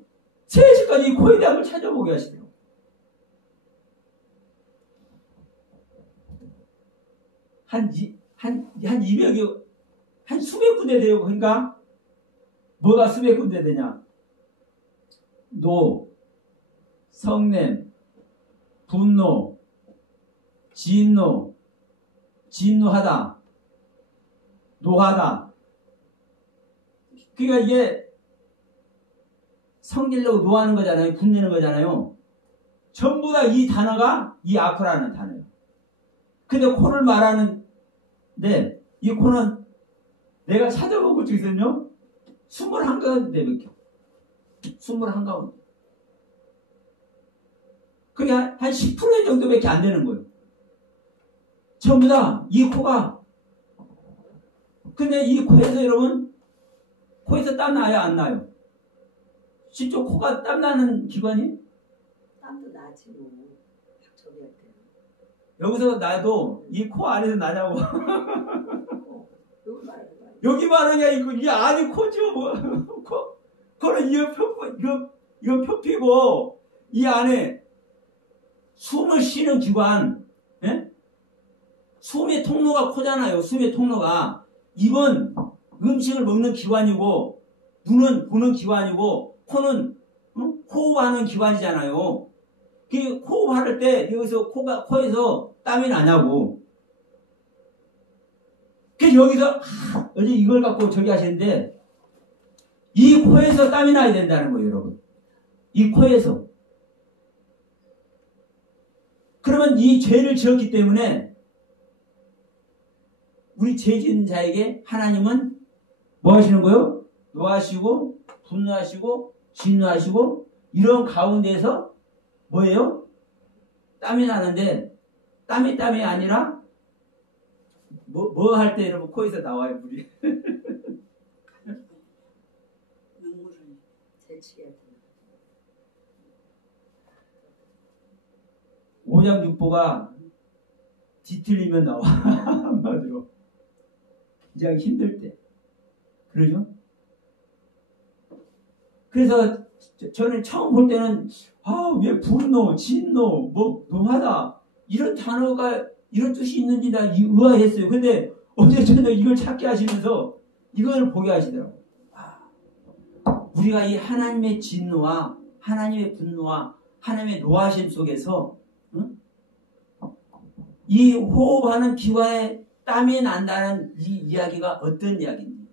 3시까지 이 코에 대한 걸 찾아보게 하시더라고요. 한 200여, 한 수백 군데 돼요. 그러니까 뭐가 수백 군데 되냐? 성냄, 분노, 진노하다, 노하다. 그러니까 이게 성질내고 노하는 거잖아요. 분내는 거잖아요. 전부 다 이 단어가 이 아프라는 단어예요. 근데 코를 말하는데 이 코는 내가 찾아본 것 중에서는요. 21가운데 21가운데. 그게 한 10% 정도밖에 안 되는 거예요. 전부 다 이 코가. 근데 이 코에서 여러분 코에서 땀 나요? 안 나요? 실제 코가 땀 나는 기관이? 땀도 나지 뭐. 저기할 때. 여기서 나도 이 코 안에서 나냐고. 여기 말하냐 이게 아니 코죠 뭐. 코는 이거 표피고 이 안에 숨을 쉬는 기관. 예? 숨의 통로가 코잖아요. 숨의 통로가. 입은 음식을 먹는 기관이고 눈은 보는 기관이고 코는 호흡하는 기관이잖아요. 그 호흡할 때 여기서 코에서 땀이 나냐고. 그래서 여기서 어제 이걸 갖고 저기 하시는데 이 코에서 땀이 나야 된다는 거예요, 여러분. 이 코에서. 그러면 이 죄를 지었기 때문에 우리 죄 지은 자에게 하나님은 뭐 하시는 거예요? 노하시고 분노하시고 진노하시고 이런 가운데서 뭐예요? 땀이 나는데 땀이 아니라 뭐 할 때 여러분 코에서 나와요, 물이. 재치게 5장 6보가 뒤틀리면 나와. 한마디로. 굉장히 힘들 때. 그러죠? 그래서 저는 처음 볼 때는 왜 분노, 진노, 노하다 이런 단어가 이런 뜻이 있는지 나 의아했어요. 근데 어제 저녁 이걸 찾게 하시면서 이걸 보게 하시더라고요. 우리가 이 하나님의 진노와 하나님의 분노와 하나님의 노하심 속에서 이 호흡하는 기관에 땀이 난다는 이 이야기가 어떤 이야기인지.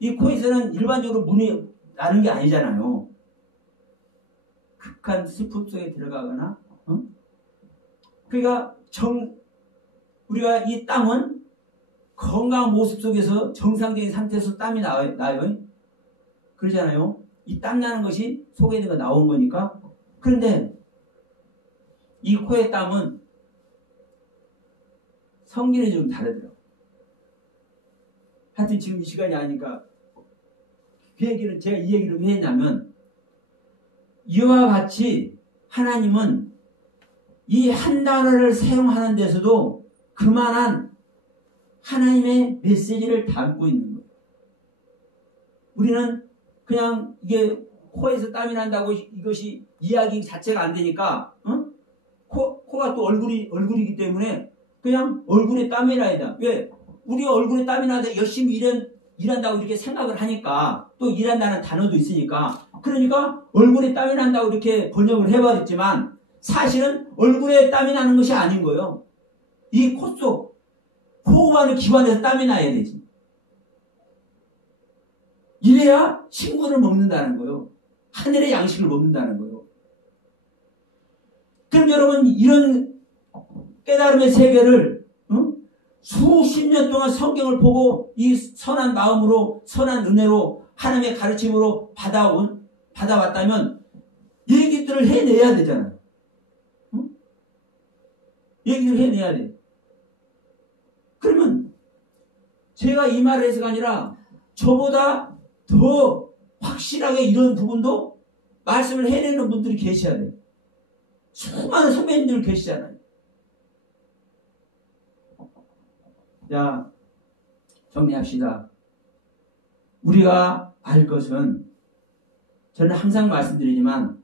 이 코에서는 일반적으로 문이 나는 게 아니잖아요. 극한 슬픔 속에 들어가거나, 그러니까 우리가 이 땀은 건강한 모습 속에서 정상적인 상태에서 땀이 나요. 그러잖아요. 이 땀 나는 것이 속에 있는 거 나온 거니까. 그런데 이 코의 땀은 성질이 좀 다르더라고요. 하여튼 지금 이 시간이 아니니까 제가 이 얘기를 왜 했냐면 이와 같이 하나님은 이 한 단어를 사용하는 데서도 그만한 하나님의 메시지를 담고 있는 거예요. 우리는 그냥 이게 코에서 땀이 난다고 이것이 이야기 자체가 안 되니까 코가 또 얼굴이기 때문에 그냥 얼굴에 땀이 나야. 왜? 우리가 얼굴에 땀이 나다 열심히 일한다고 이렇게 생각을 하니까 또 일한다는 단어도 있으니까 그러니까 얼굴에 땀이 난다고 이렇게 번역을 해버렸지만 사실은 얼굴에 땀이 나는 것이 아닌 거예요. 이 코 속 호흡하는 기관에서 땀이 나야 되지. 이래야 식물을 먹는다는 거예요. 하늘의 양식을 먹는다는 거예요. 그럼 여러분 이런 깨달음의 세계를 수십 년 동안 성경을 보고 이 선한 마음으로 선한 은혜로 하나님의 가르침으로 받아왔다면 얘기들을 해내야 되잖아요. 얘기를 해내야 돼. 그러면 제가 이 말을 해서가 아니라 저보다 더 확실하게 이런 부분도 말씀을 해내는 분들이 계셔야 돼요. 수많은 선배님들 계시잖아요. 자, 정리합시다. 우리가 알 것은 저는 항상 말씀드리지만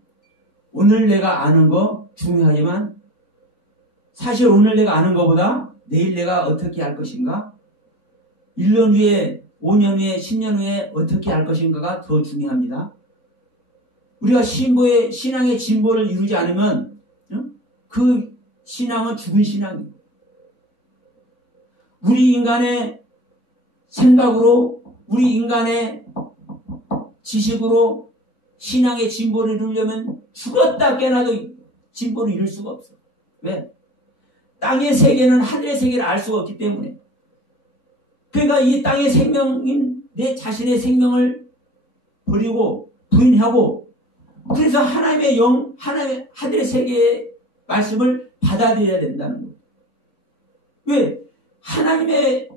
오늘 내가 아는 거 중요하지만 사실 오늘 내가 아는 것보다 내일 내가 어떻게 할 것인가 1년 후에 5년 후에 10년 후에 어떻게 할 것인가가 더 중요합니다. 우리가 신앙의 진보를 이루지 않으면 그 신앙은 죽은 신앙이에요. 우리 인간의 생각으로 우리 인간의 지식으로 신앙의 진보를 이루려면 죽었다 깨나도 진보를 이룰 수가 없어. 왜? 땅의 세계는 하늘의 세계를 알 수가 없기 때문에. 그러니까 이 땅의 생명인 내 자신의 생명을 버리고 부인하고 그래서 하나님의 하나님의 하늘의 세계의 말씀을 받아들여야 된다는 거예요. 왜? 하나님의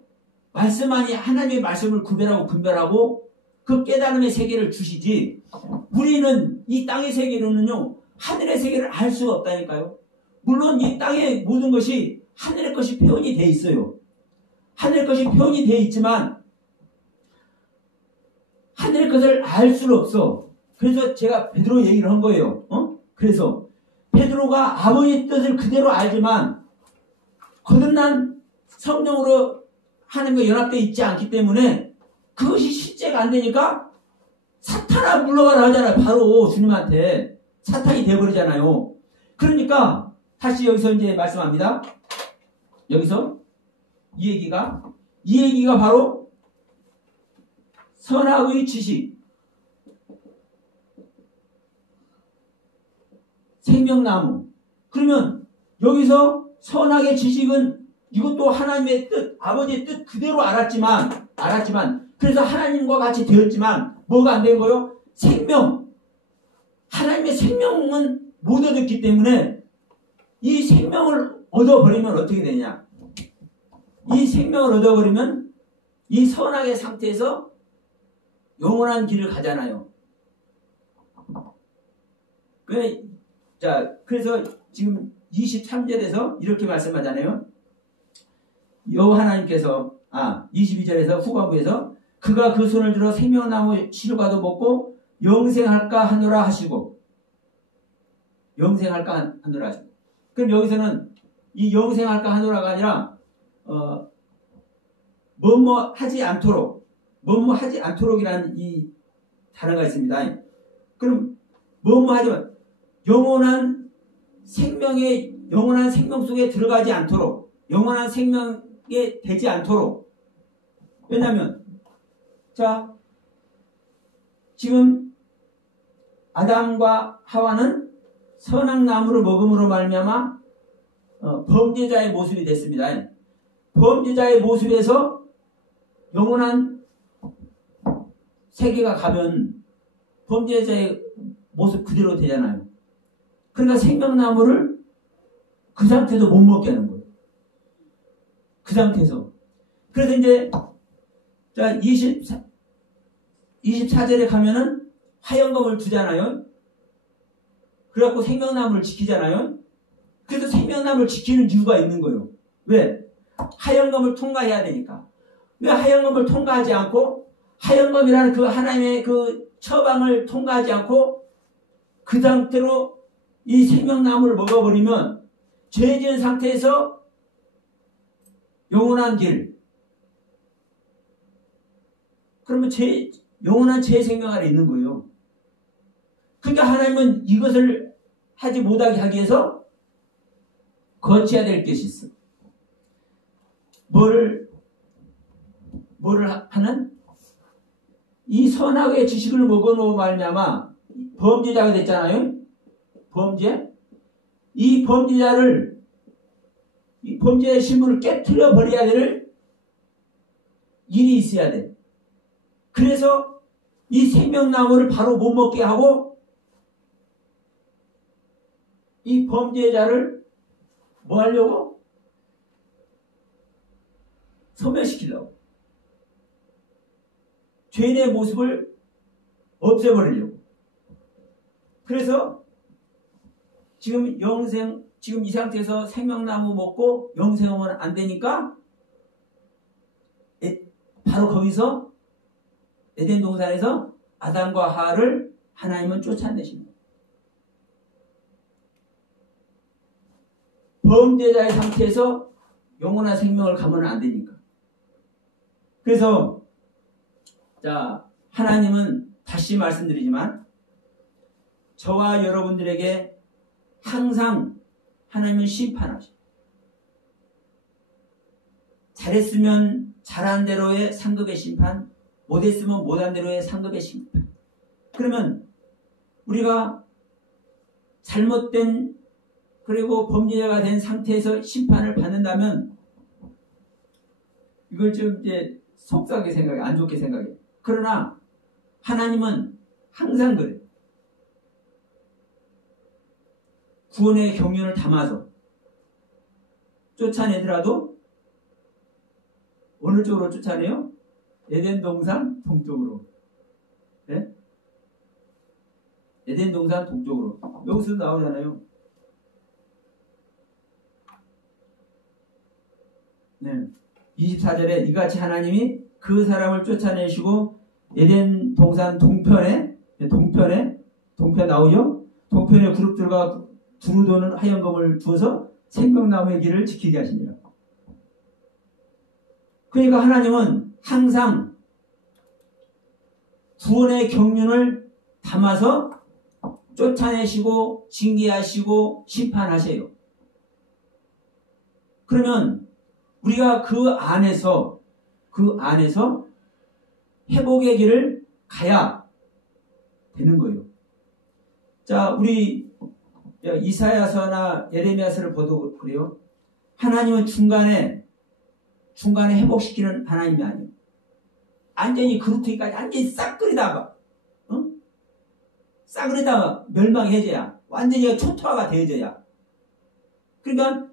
말씀만이 하나님의 말씀을 구별하고 분별하고 그 깨달음의 세계를 주시지 우리는 이 땅의 세계로는요 하늘의 세계를 알 수가 없다니까요. 물론 이 땅의 모든 것이 하늘의 것이 표현이 돼 있어요. 하늘의 것이 표현이 돼 있지만 하늘의 것을 알 수는 없어. 그래서 제가 베드로 얘기를 한 거예요. 그래서 베드로가 아버지의 뜻을 그대로 알지만 거듭난 성령으로 하나님과 연합되어 있지 않기 때문에 그것이 실제가 안 되니까 사탄아 물러가라 하잖아요. 바로 주님한테 사탄이 돼버리잖아요. 그러니까 다시 여기서 이제 말씀합니다. 여기서 이 얘기가 바로 선악의 지식 생명나무. 그러면 여기서 선악의 지식은 이것도 하나님의 뜻, 아버지의 뜻 그대로 알았지만 그래서 하나님과 같이 되었지만 뭐가 안 된 거예요? 생명. 하나님의 생명은 못 얻었기 때문에 이 생명을 얻어버리면 어떻게 되냐? 이 생명을 얻어버리면 이 선악의 상태에서 영원한 길을 가잖아요. 왜? 자, 그래서 지금 23절에서 이렇게 말씀하잖아요. 여호와 하나님께서 22절에서 후반부에서 그가 그 손을 들어 생명나무 실과도 먹고 영생할까 하노라 하시고 영생할까 하노라 하시고 그럼 여기서는 이 영생할까 하노라가 아니라 뭐뭐 하지 않도록이라는 이 단어가 있습니다. 그럼 뭐뭐 하지만 영원한 생명 속에 들어가지 않도록 영원한 생명에 되지 않도록 왜냐하면 자 지금 아담과 하와는 선악 나무를 먹음으로 말미암아 범죄자의 모습이 됐습니다. 범죄자의 모습에서 영원한 세계가 가면 범죄자의 모습 그대로 되잖아요. 그러니까 생명나무를 그 상태에서 못 먹게 하는 거예요. 그 상태에서. 그래서 이제 자 24절에 가면은 화영검을 두잖아요. 그래갖고 생명나무를 지키잖아요. 그래서 생명나무를 지키는 이유가 있는 거예요. 왜? 화영검을 통과해야 되니까. 왜 화영검을 통과하지 않고 화영검이라는 그 하나님의 그 처방을 통과하지 않고 그 상태로 이 생명나무를 먹어버리면 죄 지은 상태에서 영원한 길 그러면 영원한 죄의 생명 아래 있는 거예요. 그러니까 하나님은 이것을 하지 못하게 하기 위해서 거쳐야 될 것이 있어. 뭐를 하는? 이 선악의 지식을 먹어놓은 말미암아 범죄자가 됐잖아요. 범죄. 이 범죄의 신분을 깨트려 버려야 될 일이 있어야 돼. 그래서 이 생명나무를 바로 못 먹게 하고 이 범죄자를 뭐 하려고? 소멸시키려고. 죄인의 모습을 없애버리려고. 그래서 지금 이 상태에서 생명나무 먹고 영생하면 안 되니까 바로 거기서 에덴 동산에서 아담과 하와를 하나님은 쫓아내십니다. 범죄자의 상태에서 영원한 생명을 가면 안 되니까. 그래서 자 하나님은 다시 말씀드리지만 저와 여러분들에게 항상 하나님은 심판하셔. 잘했으면 잘한 대로의 상급의 심판, 못했으면 못한 대로의 상급의 심판. 그러면 우리가 잘못된 그리고 범죄자가 된 상태에서 심판을 받는다면 이걸 좀 이제 속상하게 생각해, 안 좋게 생각해. 그러나 하나님은 항상 그래. 구원의 경륜을 담아서 쫓아내더라도 어느 쪽으로 쫓아내요? 에덴 동산 동쪽으로. 네? 에덴 동산 동쪽으로. 여기서 나오잖아요. 네. 24절에 이같이 하나님이 그 사람을 쫓아내시고 에덴 동산 동편 나오죠? 동편의 그룹들과 두루 도는 화영검을 두어서 생명나무의 길을 지키게 하시니라. 그러니까 하나님은 항상 구원의 경륜을 담아서 쫓아내시고 징계하시고 심판하세요. 그러면 우리가 그 안에서 회복의 길을 가야 되는 거예요. 자, 우리 이사야서나 예레미야서를 봐도 그래요. 하나님은 중간에 회복시키는 하나님이 아니에요. 완전히 그루트기까지 완전히 싹 끓이다가 멸망해져야 완전히 초토화가 되어져야. 그러니까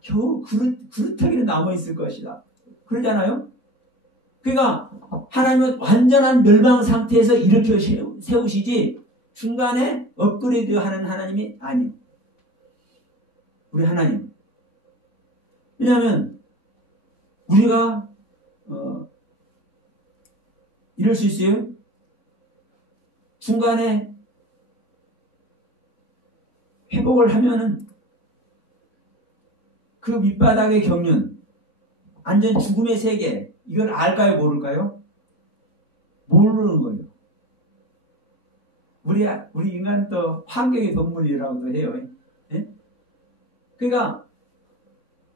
겨우 그루터기는 남아있을 것이다. 그러잖아요. 그러니까 하나님은 완전한 멸망 상태에서 일으켜 세우시지 중간에 업그레이드 하는 하나님이 아니에요. 우리 하나님. 왜냐하면 우리가 이럴 수 있어요. 중간에 회복을 하면은 그 밑바닥에 겪는 완전 죽음의 세계, 이걸 알까요, 모를까요? 모르는 거예요. 우리 인간은 또 환경의 동물이라고도 해요. 예? 그러니까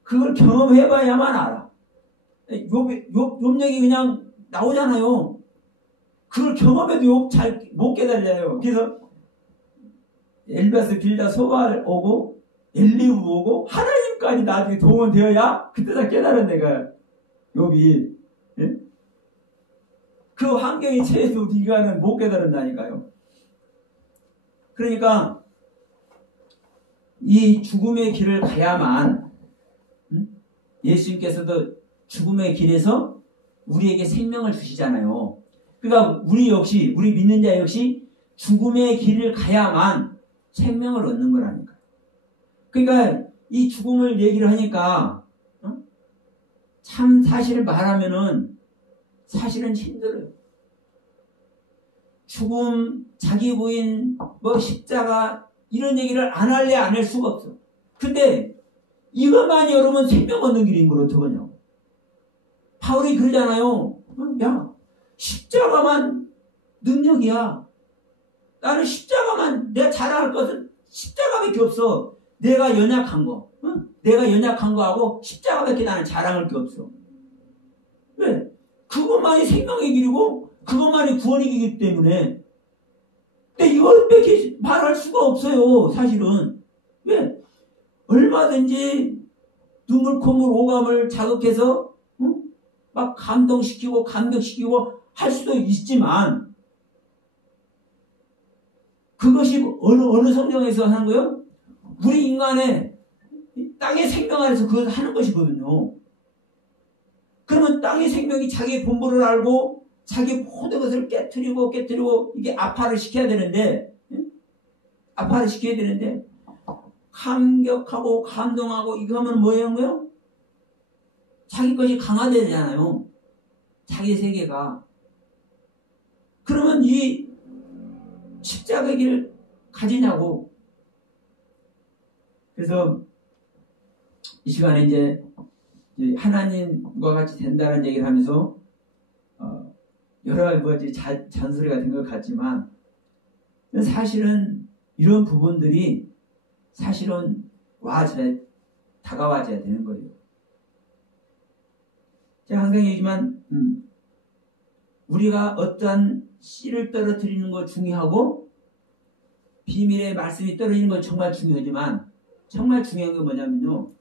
그걸 경험해봐야만 알아. 욥력이 그냥 나오잖아요. 그걸 경험해도 욥 잘 못 깨달아요. 그래서 엘바스, 빌다, 소발 오고 엘리우 오고 하나님까지 나중에 동원되어야 그때 다 깨달은 내가 욥이. 예? 그 환경이 최소 인간은 못 깨달은다니까요. 그러니까 이 죽음의 길을 가야만 예수님께서도 죽음의 길에서 우리에게 생명을 주시잖아요. 그러니까 우리 믿는 자 역시 죽음의 길을 가야만 생명을 얻는 거라니까. 그러니까 이 죽음을 얘기를 하니까 참 사실을 말하면은 사실은 힘들어요. 죽음, 자기 부인, 십자가 이런 얘기를 안 할래 안 할 수가 없어. 근데 이것만이 여러분 생명 얻는 길인 걸 어떡하냐고. 바울이 그러잖아요. 야, 십자가만 능력이야. 나는 십자가만, 내가 자랑할 것은 십자가밖에 없어. 내가 연약한 거. 내가 연약한 거하고 십자가밖에 나는 자랑할 게 없어. 왜? 그것만이 생명의 길이고 그것만이 구원의 길이기 때문에. 근데 이것밖에 말할 수가 없어요. 사실은. 왜? 얼마든지 눈물, 콧물, 오감을 자극해서 막 감동시키고 감격시키고 할 수도 있지만 그것이 어느 성경에서 하는 거예요? 우리 인간의 땅의 생명 안에서 그것을 하는 것이거든요. 그러면 땅의 생명이 자기의 본분을 알고 자기 모든 것을 깨트리고 이게 아파를 시켜야 되는데, 아파를 시켜야 되는데 감격하고 감동하고 이거 하면 뭐예요? 거요? 자기 것이 강화되잖아요. 자기 세계가. 그러면 이 십자가의 길을 가지냐고. 그래서 이 시간에 이제 하나님과 같이 된다는 얘기를 하면서 여러 가지 잔소리 같은 것 같지만 사실은 이런 부분들이 사실은 다가와줘야 되는 거예요. 제가 항상 얘기지만 우리가 어떠한 씨를 떨어뜨리는 거 중요하고 비밀의 말씀이 떨어지는 건 정말 중요하지만 정말 중요한 건 뭐냐면요.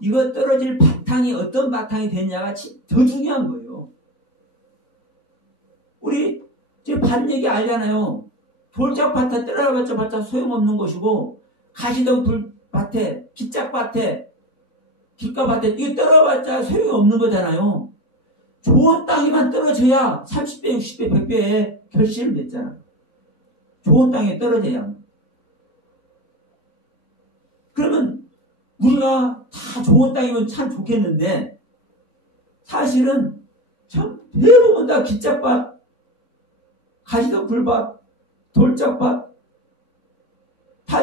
이거 떨어질 바탕이 어떤 바탕이 되냐가 더 중요한 거예요. 우리 이제 밭 얘기 알잖아요. 돌짝밭에 떨어져봤자 소용없는 것이고 가시덤불 밭에, 기짝밭에, 길가밭에 이거 떨어봤자 소용이 없는 거잖아요. 좋은 땅에만 떨어져야 30배, 60배, 100배의 결실을 맺잖아. 좋은 땅에 떨어져야. 그러면 우리가 다 좋은 땅이면 참 좋겠는데 사실은 참 대부분 다 기짝밭, 가시덤불밭, 돌짝밭 다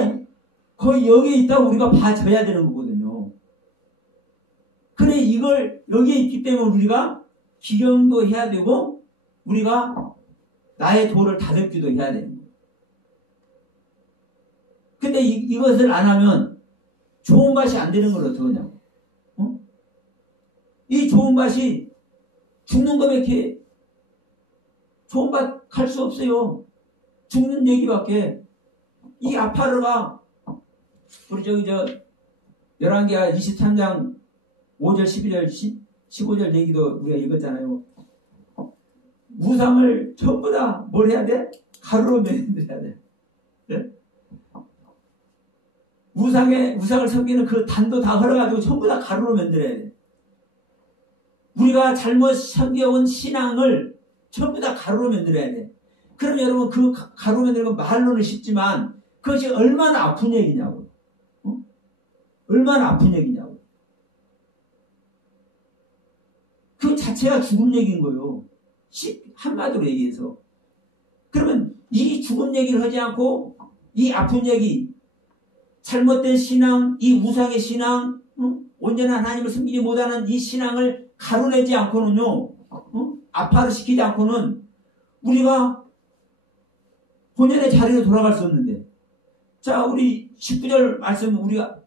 거의 여기에 있다고 우리가 봐줘야 되는 거거든요. 그래 이걸 여기에 있기 때문에 우리가 기경도 해야 되고 우리가 나의 돌을 다듬기도 해야 되는 거예요. 근데 이것을 안 하면 좋은 밭이 안 되는 걸 어떡하냐고. 이 좋은 밭이 죽는 거밖에 좋은 밭 갈 수 없어요. 죽는 얘기밖에. 이 아파르가 우리 열왕기하 23장 5절 12절 15절 얘기도 우리가 읽었잖아요. 우상을 전부 다 뭘 해야 돼? 가루로 만들어야 돼. 네? 우상을 섬기는 그 단도 다 헐어가지고 전부 다 가루로 만들어야 돼. 우리가 잘못 섬겨온 신앙을 전부 다 가루로 만들어야 돼. 그럼 여러분 그 가루면 되는 건 말로는 쉽지만 그것이 얼마나 아픈 얘기냐고. 얼마나 아픈 얘기냐고. 그 자체가 죽음 얘기인 거예요. 한마디로 얘기해서. 그러면 이 죽음 얘기를 하지 않고 이 아픈 얘기, 잘못된 신앙, 이 우상의 신앙, 온전한 하나님을 섬기지 못하는 이 신앙을 가루내지 않고는요, 아파를 시키지 않고는 우리가 본연의 자리로 돌아갈 수 없는데. 자, 우리 19절 말씀 우리가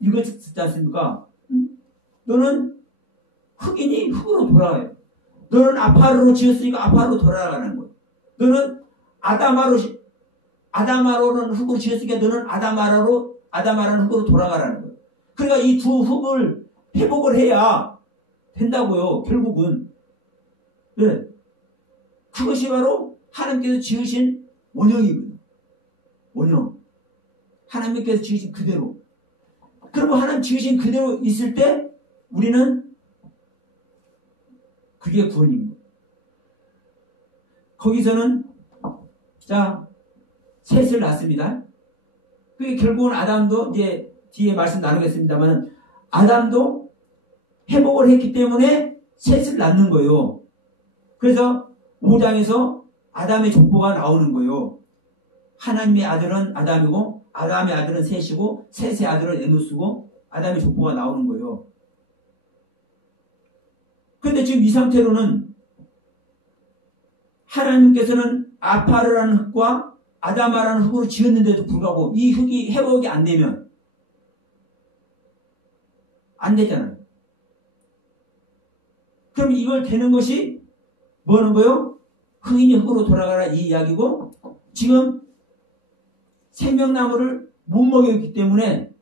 읽었지 않습니까? 너는 흑인이 흑으로 돌아가요. 너는 아파르로 지었으니까 아파르로 돌아가는 거예요. 너는 아다마로는 흑으로 지었으니까 너는 아다마라는 흑으로 돌아가라는 거예요. 그러니까 이 두 흑을 회복을 해야 된다고요. 결국은. 네. 그것이 바로 하나님께서 지으신 원형이거든요. 원형. 하나님께서 지으신 그대로. 그리고 하나님 지으신 그대로 있을 때 우리는 그게 구원입니다. 거기서는 자 셋을 낳습니다. 그게 결국은 아담도 이제 뒤에 말씀 나누겠습니다만 아담도 회복을 했기 때문에 셋을 낳는 거예요. 그래서 5장에서 아담의 족보가 나오는 거예요. 하나님의 아들은 아담이고 아담의 아들은 셋이고 셋의 아들은 에노스고 아담의 족보가 나오는 거예요. 그런데 지금 이 상태로는 하나님께서는 아파르라는 흙과 아다마라는 흙으로 지었는데도 불구하고 이 흙이 회복이 안 되면 안 되잖아요. 그럼 이걸 되는 것이 뭐는 거요? 흑인이 흙으로 돌아가라 이 이야기고 지금 생명나무를 못 먹였기 때문에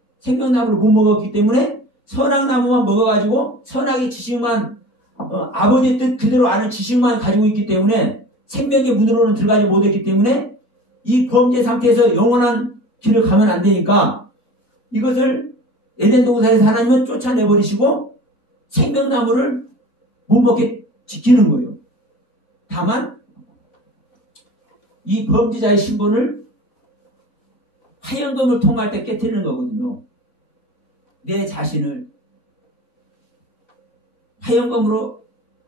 선악나무만 먹어가지고 선악의 지식만 아버지의 뜻 그대로 아는 지식만 가지고 있기 때문에 생명의 문으로는 들어가지 못했기 때문에 이 범죄 상태에서 영원한 길을 가면 안 되니까 이것을 에덴 동산에서 하나님은 쫓아내버리시고 생명나무를 못 먹게 지키는 거예요. 다만 이 범죄자의 신분을 화형검을 통할 때 깨뜨리는 거거든요. 내 자신을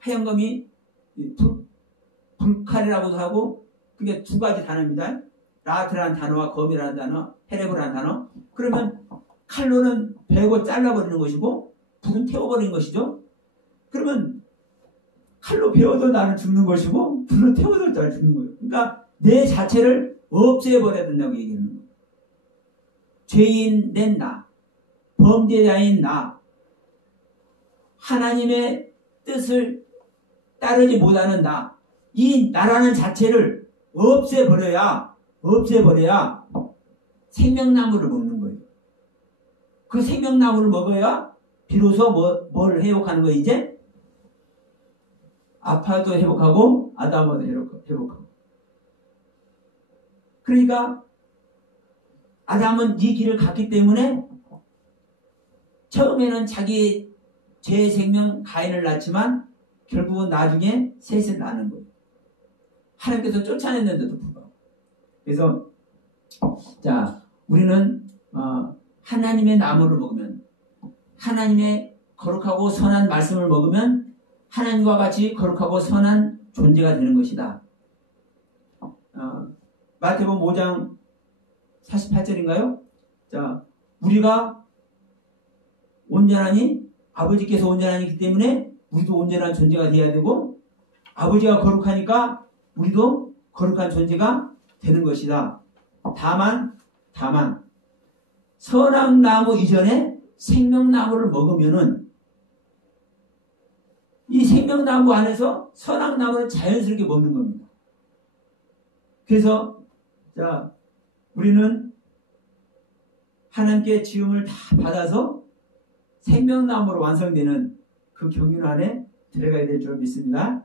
화형검이 불칼이라고도 하고 그게 두 가지 단어입니다. 라트라는 단어와 검이라는 단어, 헤레브라는 단어. 그러면 칼로는 베고 잘라버리는 것이고 불은 태워버리는 것이죠. 그러면 칼로 베어도 나는 죽는 것이고 불로 태워도 나는 죽는 거예요. 그러니까 내 자체를 없애버려야 된다고 얘기하는 거예요. 죄인된 나, 범죄자인 나, 하나님의 뜻을 따르지 못하는 나, 이 나라는 자체를 없애버려야 생명나무를 먹는 거예요. 그 생명나무를 먹어야 비로소 뭘 회복하는 거예요, 이제? 아파도 회복하고, 아담도 회복하고. 그러니까, 아담은 이 길을 갔기 때문에, 처음에는 자기 죄의 생명 가인을 낳지만, 결국은 나중에 셋을 낳는 거예요. 하나님께서 쫓아냈는데도 불구하고. 그래서 자 우리는 하나님의 나무를 먹으면 하나님의 거룩하고 선한 말씀을 먹으면 하나님과 같이 거룩하고 선한 존재가 되는 것이다. 마태복음 5장 48절인가요? 자 우리가 온전하니 아버지께서 온전하기 때문에 우리도 온전한 존재가 되어야 되고 아버지가 거룩하니까 우리도 거룩한 존재가 되는 것이다. 다만 선악나무 이전에 생명나무를 먹으면은 이 생명나무 안에서 선악나무를 자연스럽게 먹는 겁니다. 그래서 자 우리는 하나님께 지음을 다 받아서 생명나무로 완성되는 그 경륜 안에 들어가야 될 줄 믿습니다.